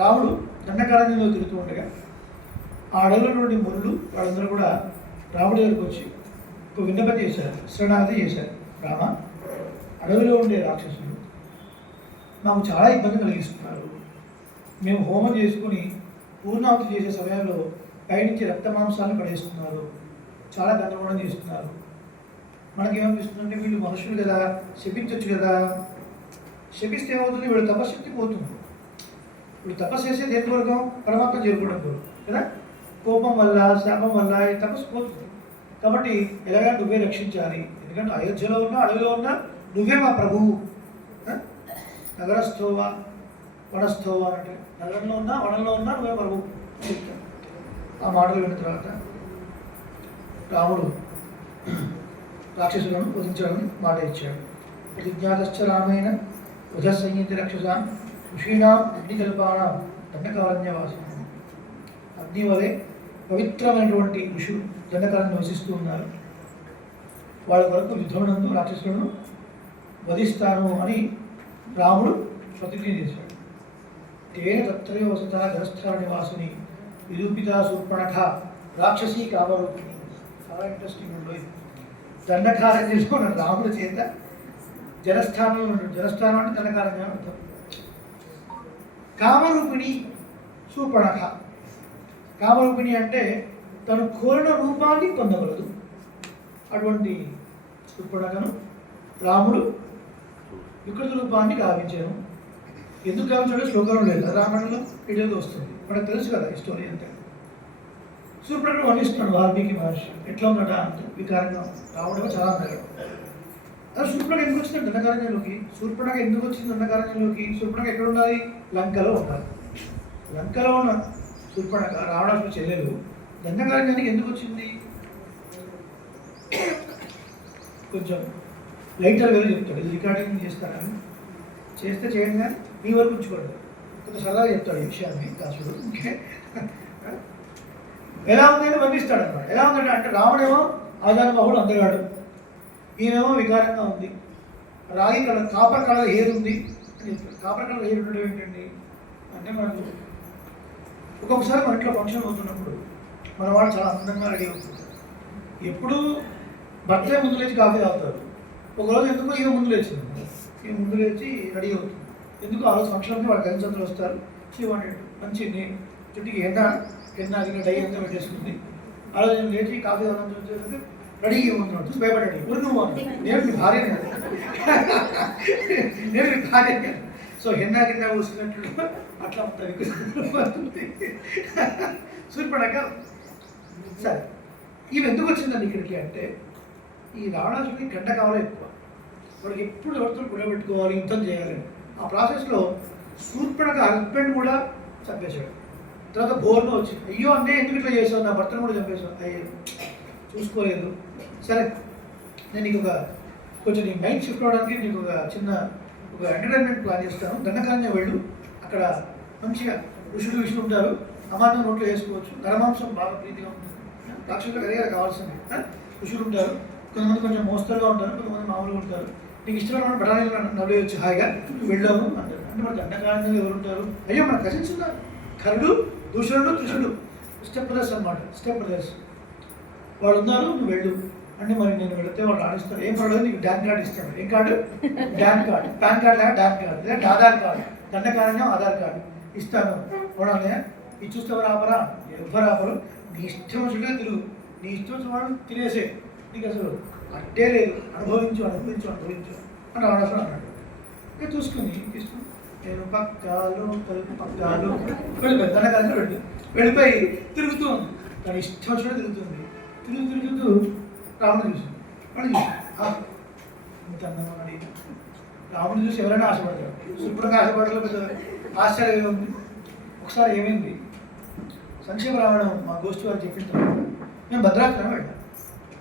రాముడు దండకారణ్యంలో తిరుగుతూ ఉండగా ఆ అడవిలో నుండి మునులు వాళ్ళందరూ కూడా రాముడి దగ్గరికి వచ్చి ఒక విన్నపం చేశారు, శరణాగతి చేశారు. రామ, అడవిలో ఉండే రాక్షసులు మాకు చాలా ఇబ్బంది కలిగిస్తున్నారు. మేము హోమం చేసుకుని పూర్ణావతి చేసే సమయంలో పైనుంచి రక్త మాంసాలను పడేస్తున్నారు, చాలా గందరగోళం చేస్తున్నారు. మనకేమనిపిస్తుందంటే వీళ్ళు మనుషులు కదా, శపించవచ్చు కదా. శపిస్తే ఏమవుతుంది? వీళ్ళు తపశక్తి పోతుంది. వీళ్ళు తపస్సు చేసే దేని వరకు? పరమాత్మ చేరుకోవడం కొరకు కదా. కోపం వల్ల, శాపం వల్ల ఈ తపస్సు పోతుంది. కాబట్టి ఎలాగైనా నువ్వే రక్షించాలి. ఎందుకంటే అయోధ్యలో ఉన్నా, అడవిలో ఉన్నా నువ్వే మా ప్రభువు. నగరస్థోవా వనస్థోవా అంటే నగరంలో ఉన్నా వనంలో ఉన్నా నువ్వే ప్రభువు చెప్తాను. ఆ మాటలు విన్న తర్వాత రాముడు రాక్షసులను వధించాలని మాట ఇచ్చాడు. ప్రతిజ్ఞాతశ్చ రామేణ ఉదస్సంగీత రక్షసాం ఋషీణాం అగ్నికల్పానాం దండకారణ్యవాసం. అగ్ని వలె పవిత్రమైనటువంటి ఋషులు దండకారణ్యం నివసిస్తూ ఉన్నారు. వాళ్ళ వరకు యుద్ధమునందు రాక్షసులను వధిస్తాను అని రాముడు ప్రతిజ్ఞ చేశాడు. తేన తత్రయ వసత జనస్థాన నివాసుని విరూపిత శూర్పణఖ రాక్షసీ కామరూపిణి. చాలా ఇంట్రెస్టింగ్ ఉంటుంది. దండకారణ్యంలో రాముడి చేత జనస్థానంలో ఉంటుంది. జనస్థానం అంటే దండకారణ్యం అర్థం. కామరూపిణి శూర్పణఖ. కామరూపిణి అంటే తను కోరిన రూపాన్ని పొందగలదు. అటువంటి శూర్పణఖను రాముడు వికృత రూపాన్ని గావించాను. ఎందుకు గావించాడో శ్లోకంలో లేదు, రామాయణంలో వీడియోలో వస్తుంది. మనకు తెలుసు కదా ఈ స్టోరీ అంతా. శూర్పణఖను వర్ణిస్తున్నాడు వాల్మీకి మహర్షి. ఎట్లా ఉన్నాడా అంత వికారంగా. రాముడు చాలా అందగాడు. అది శూర్పణఖ ఎందుకు వచ్చింది దండకారణ్యంలోకి? శూర్పణఖ ఎందుకు వచ్చింది దండకారణ్యంలోకి? శూర్పణఖ ఎక్కడ ఉండాలి? లంకలో ఉండాలి. లంకలో ఉన్న శూర్పణఖ రావణాసురుడి చెల్లెలు దండకారణ్యానికి ఎందుకు వచ్చింది? కొంచెం లైటర్ వేరే చెప్తాడు. ఇది రికార్డింగ్ చేస్తారని చేస్తే చేయండి, కానీ మీ వరకు ఉంచుకోండి. కొంచెం సరదాగా చెప్తాడు ఈ విషయాన్ని దాసుడు. ఎలా ఉందని వర్ణిస్తాడు అన్నమాట. ఎలా ఉందంటే అంటే రాముడేమో ఆజానుబాహుడు అందగాడు, ఈయనేమో వికారంగా ఉంది. రాగి కళ కాపర్ కళ హెయిర్ ఉంది అని చెప్తాడు. కాపర్ కళ హెయిర్ ఉండడం ఏంటండి అంటే, మనకు ఒక్కొక్కసారి మన ఇంట్లో ఫంక్షన్ అవుతున్నప్పుడు మన వాళ్ళు చాలా అందంగా రెడీ అవుతుంటారు. ఎప్పుడు భర్తే ముందు లేచి కాఫీ తాగుతారు. ఒకరోజు ఎందుకు ఈమె ముందు లేచింది. ఈమె ముందు లేచి రెడీ అవుతుంది. ఎందుకు ఆ రోజు ఫంక్షన్కి వాళ్ళ కలిసి వస్తారు. షీ వాంటెడ్ మంచి చుట్టికి ఎన్నాగిన డై అంతా పెట్టేసుకుంది. ఆ రోజు నేను లేచి కాఫీ తాగుతాను రెడీగా ఉంటున్నాడు. చూసి భయపడ్డాడు. ఎవరు నువ్వు అన్నాడు. నేను మీ భార్య కదా, నేను మీ భార్య కదా. సో కింద కూసుకున్నట్లు అట్లా ఉంటుంది. శూర్పణఖ సరే ఈమె ఎందుకు వచ్చిందండి ఇక్కడికి అంటే, ఈ రావణాసుడికి గంట కావాలి ఎక్కువ. వాడికి ఎప్పుడు ఎవరితో గుడబెట్టుకోవాలి, యుద్ధం చేయాలి. ఆ ప్రాసెస్లో శూర్పణఖ హస్బెండ్ కూడా చంపేశాడు. తర్వాత బోర్ను వచ్చింది. అయ్యో అంటే ఎందుకు ఇట్లా చేసావు, నా భర్తను కూడా చంపేశావు. అయ్యో చూసుకోలేదు. సరే నేను నీకు కొంచెం నీ మైండ్ షిఫ్ట్ అవ్వడానికి నీకు చిన్న ఎంటర్టైన్మెంట్ ప్లాన్ చేస్తాను. దండకారణ్యం వెళ్ళు, అక్కడ మంచిగా ఋషులు ఉంటారు. అమాంతం నోట్లో వేసుకోవచ్చు. నరమాంసం బాగా ప్రీతిగా ఉంటుంది. రాక్షసులకు అదే కావాల్సింది. ఋషులు ఉంటారు. కొంతమంది కొంచెం మోస్తరుగా ఉంటారు, కొంతమంది మామూలుగా ఉంటారు. నీకు ఇష్టమైన బఠానీలు నవ్వేయచ్చు హాయిగా. నువ్వు వెళ్ళాము అంటారు. అంటే మన దండకారణ్యంలో ఎవరు ఉంటారు? అయ్యో మన కజిన్స్ ఉన్నారు. కరుడు, దూషణుడు, త్రిషుడు, స్టెప్ బ్రదర్స్ అనమాట. స్టెప్ బ్రదర్స్ వాళ్ళు ఉన్నారు. నువ్వు వెళ్ళు అంటే మరి నేను వెళితే వాళ్ళు ఆడిస్తారు. ఏం పర్వాలేదు, నీకు డ్యాన్ కార్డు ఇస్తాడు. ఏం కార్డు? డ్యాన్ కార్డు. పాన్ కార్డు లాగా డ్యాన్ కార్డు, లేదా ఆధార్ కార్డు. దండకారణ్యం ఆధార్ కార్డు ఇస్తాను. చూడాలి ఇది చూస్తే ఎవరు ఆపరా? ఎవరు ఆపరు. నీ ఇష్టం వచ్చినట్టుగా తిరుగు. నీ ఇష్టం వచ్చిన వాడు తినేసే. నీకు అసలు అట్టే లేదు. అనుభవించు అని రావడం అన్నాడు. ఇంకా చూసుకుని తీసుకుని నేను పక్కాలు పక్కాలు వెళ్ళిపోయి దండకారణ్యం వెళ్ళిపోయి తిరుగుతూ ఉంది. తన ఇష్టం వచ్చినట్టు తిరుగుతుంది. తిరుగుతూ రాముడు చూసింది. వాడు చూసి ఇంత అందమాడి రాముడు చూసి ఎవరైనా ఆశపడతారు. శుభ్రంగా ఆశపడలో పెద్ద ఆశ్చర్యం ఉంది. ఒకసారి ఏమైంది, సంక్షేమ రావడం మా గోష్ఠి వారు చెప్పిన తర్వాత మేము భద్రాచలం వెళ్ళాం.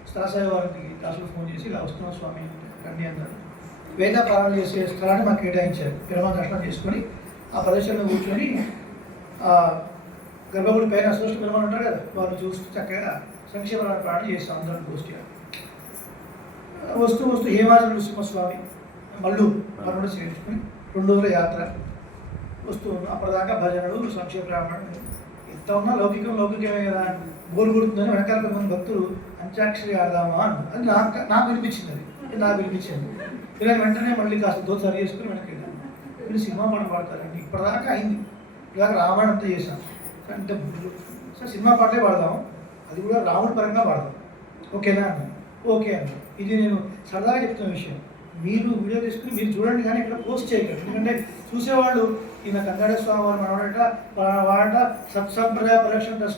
స్థలసాయి వారికి దాసులు ఫోన్ చేసి ఇలా వస్తున్నాం స్వామి రండి అన్నారు. వేద పాలన చేసే స్థలాన్ని మాకు కేటాయించారు. విరమణ దర్శనం చేసుకొని ఆ ప్రదేశంలో కూర్చొని గర్భగుడి పైన అసలు విరమణ ఉంటారు కదా, వాళ్ళు చూస్తూ చక్కగా సంక్షేమ ప్రాణం చేస్తాం అందరం గోష్ఠిగా. వస్తూ హేమాచల నృసింహస్వామి మళ్ళు మరొకటి చేయించుకొని 2 రోజుల యాత్ర వస్తూ ఉన్నాం. అప్పటిదాకా భజనలు, సంక్షేమ బ్రాహ్మణుడు ఎంత ఉన్నా లౌకికమే కదా. బోరు కొడుతుందని వెనకాల కొంతమంది భక్తులు అంత్యాక్షరి ఆడదామా అని అది నాకు వినిపించింది. నాకు వినిపించింది. ఇలా వెంటనే మళ్ళీ కాస్త దోశ సరి చేసుకుని వెనక్కి వెళ్ళాను. వీళ్ళు సినిమా పాటలు పాడతారండి. ఇప్పటిదాకా అయింది. ఇలాగ రామాయణం అంతా చేశాను అంటే సార్ సినిమా పాటలే పాడదాం, అది కూడా రాముడి పరంగా పాడదాం, ఓకేనా అన్న. ఓకే అన్న. ఇది నేను సరదాగా చెప్తున్న విషయం. మీరు వీడియో తీసుకుని మీరు చూడండి, కానీ ఇక్కడ పోస్ట్ చేయకండి. ఎందుకంటే చూసేవాళ్ళు ఈయన కన్నడ స్వామి వారు మనవాడట, వాడట సత్సంప్రదాయ పరిరక్షణ ట్రస్ట్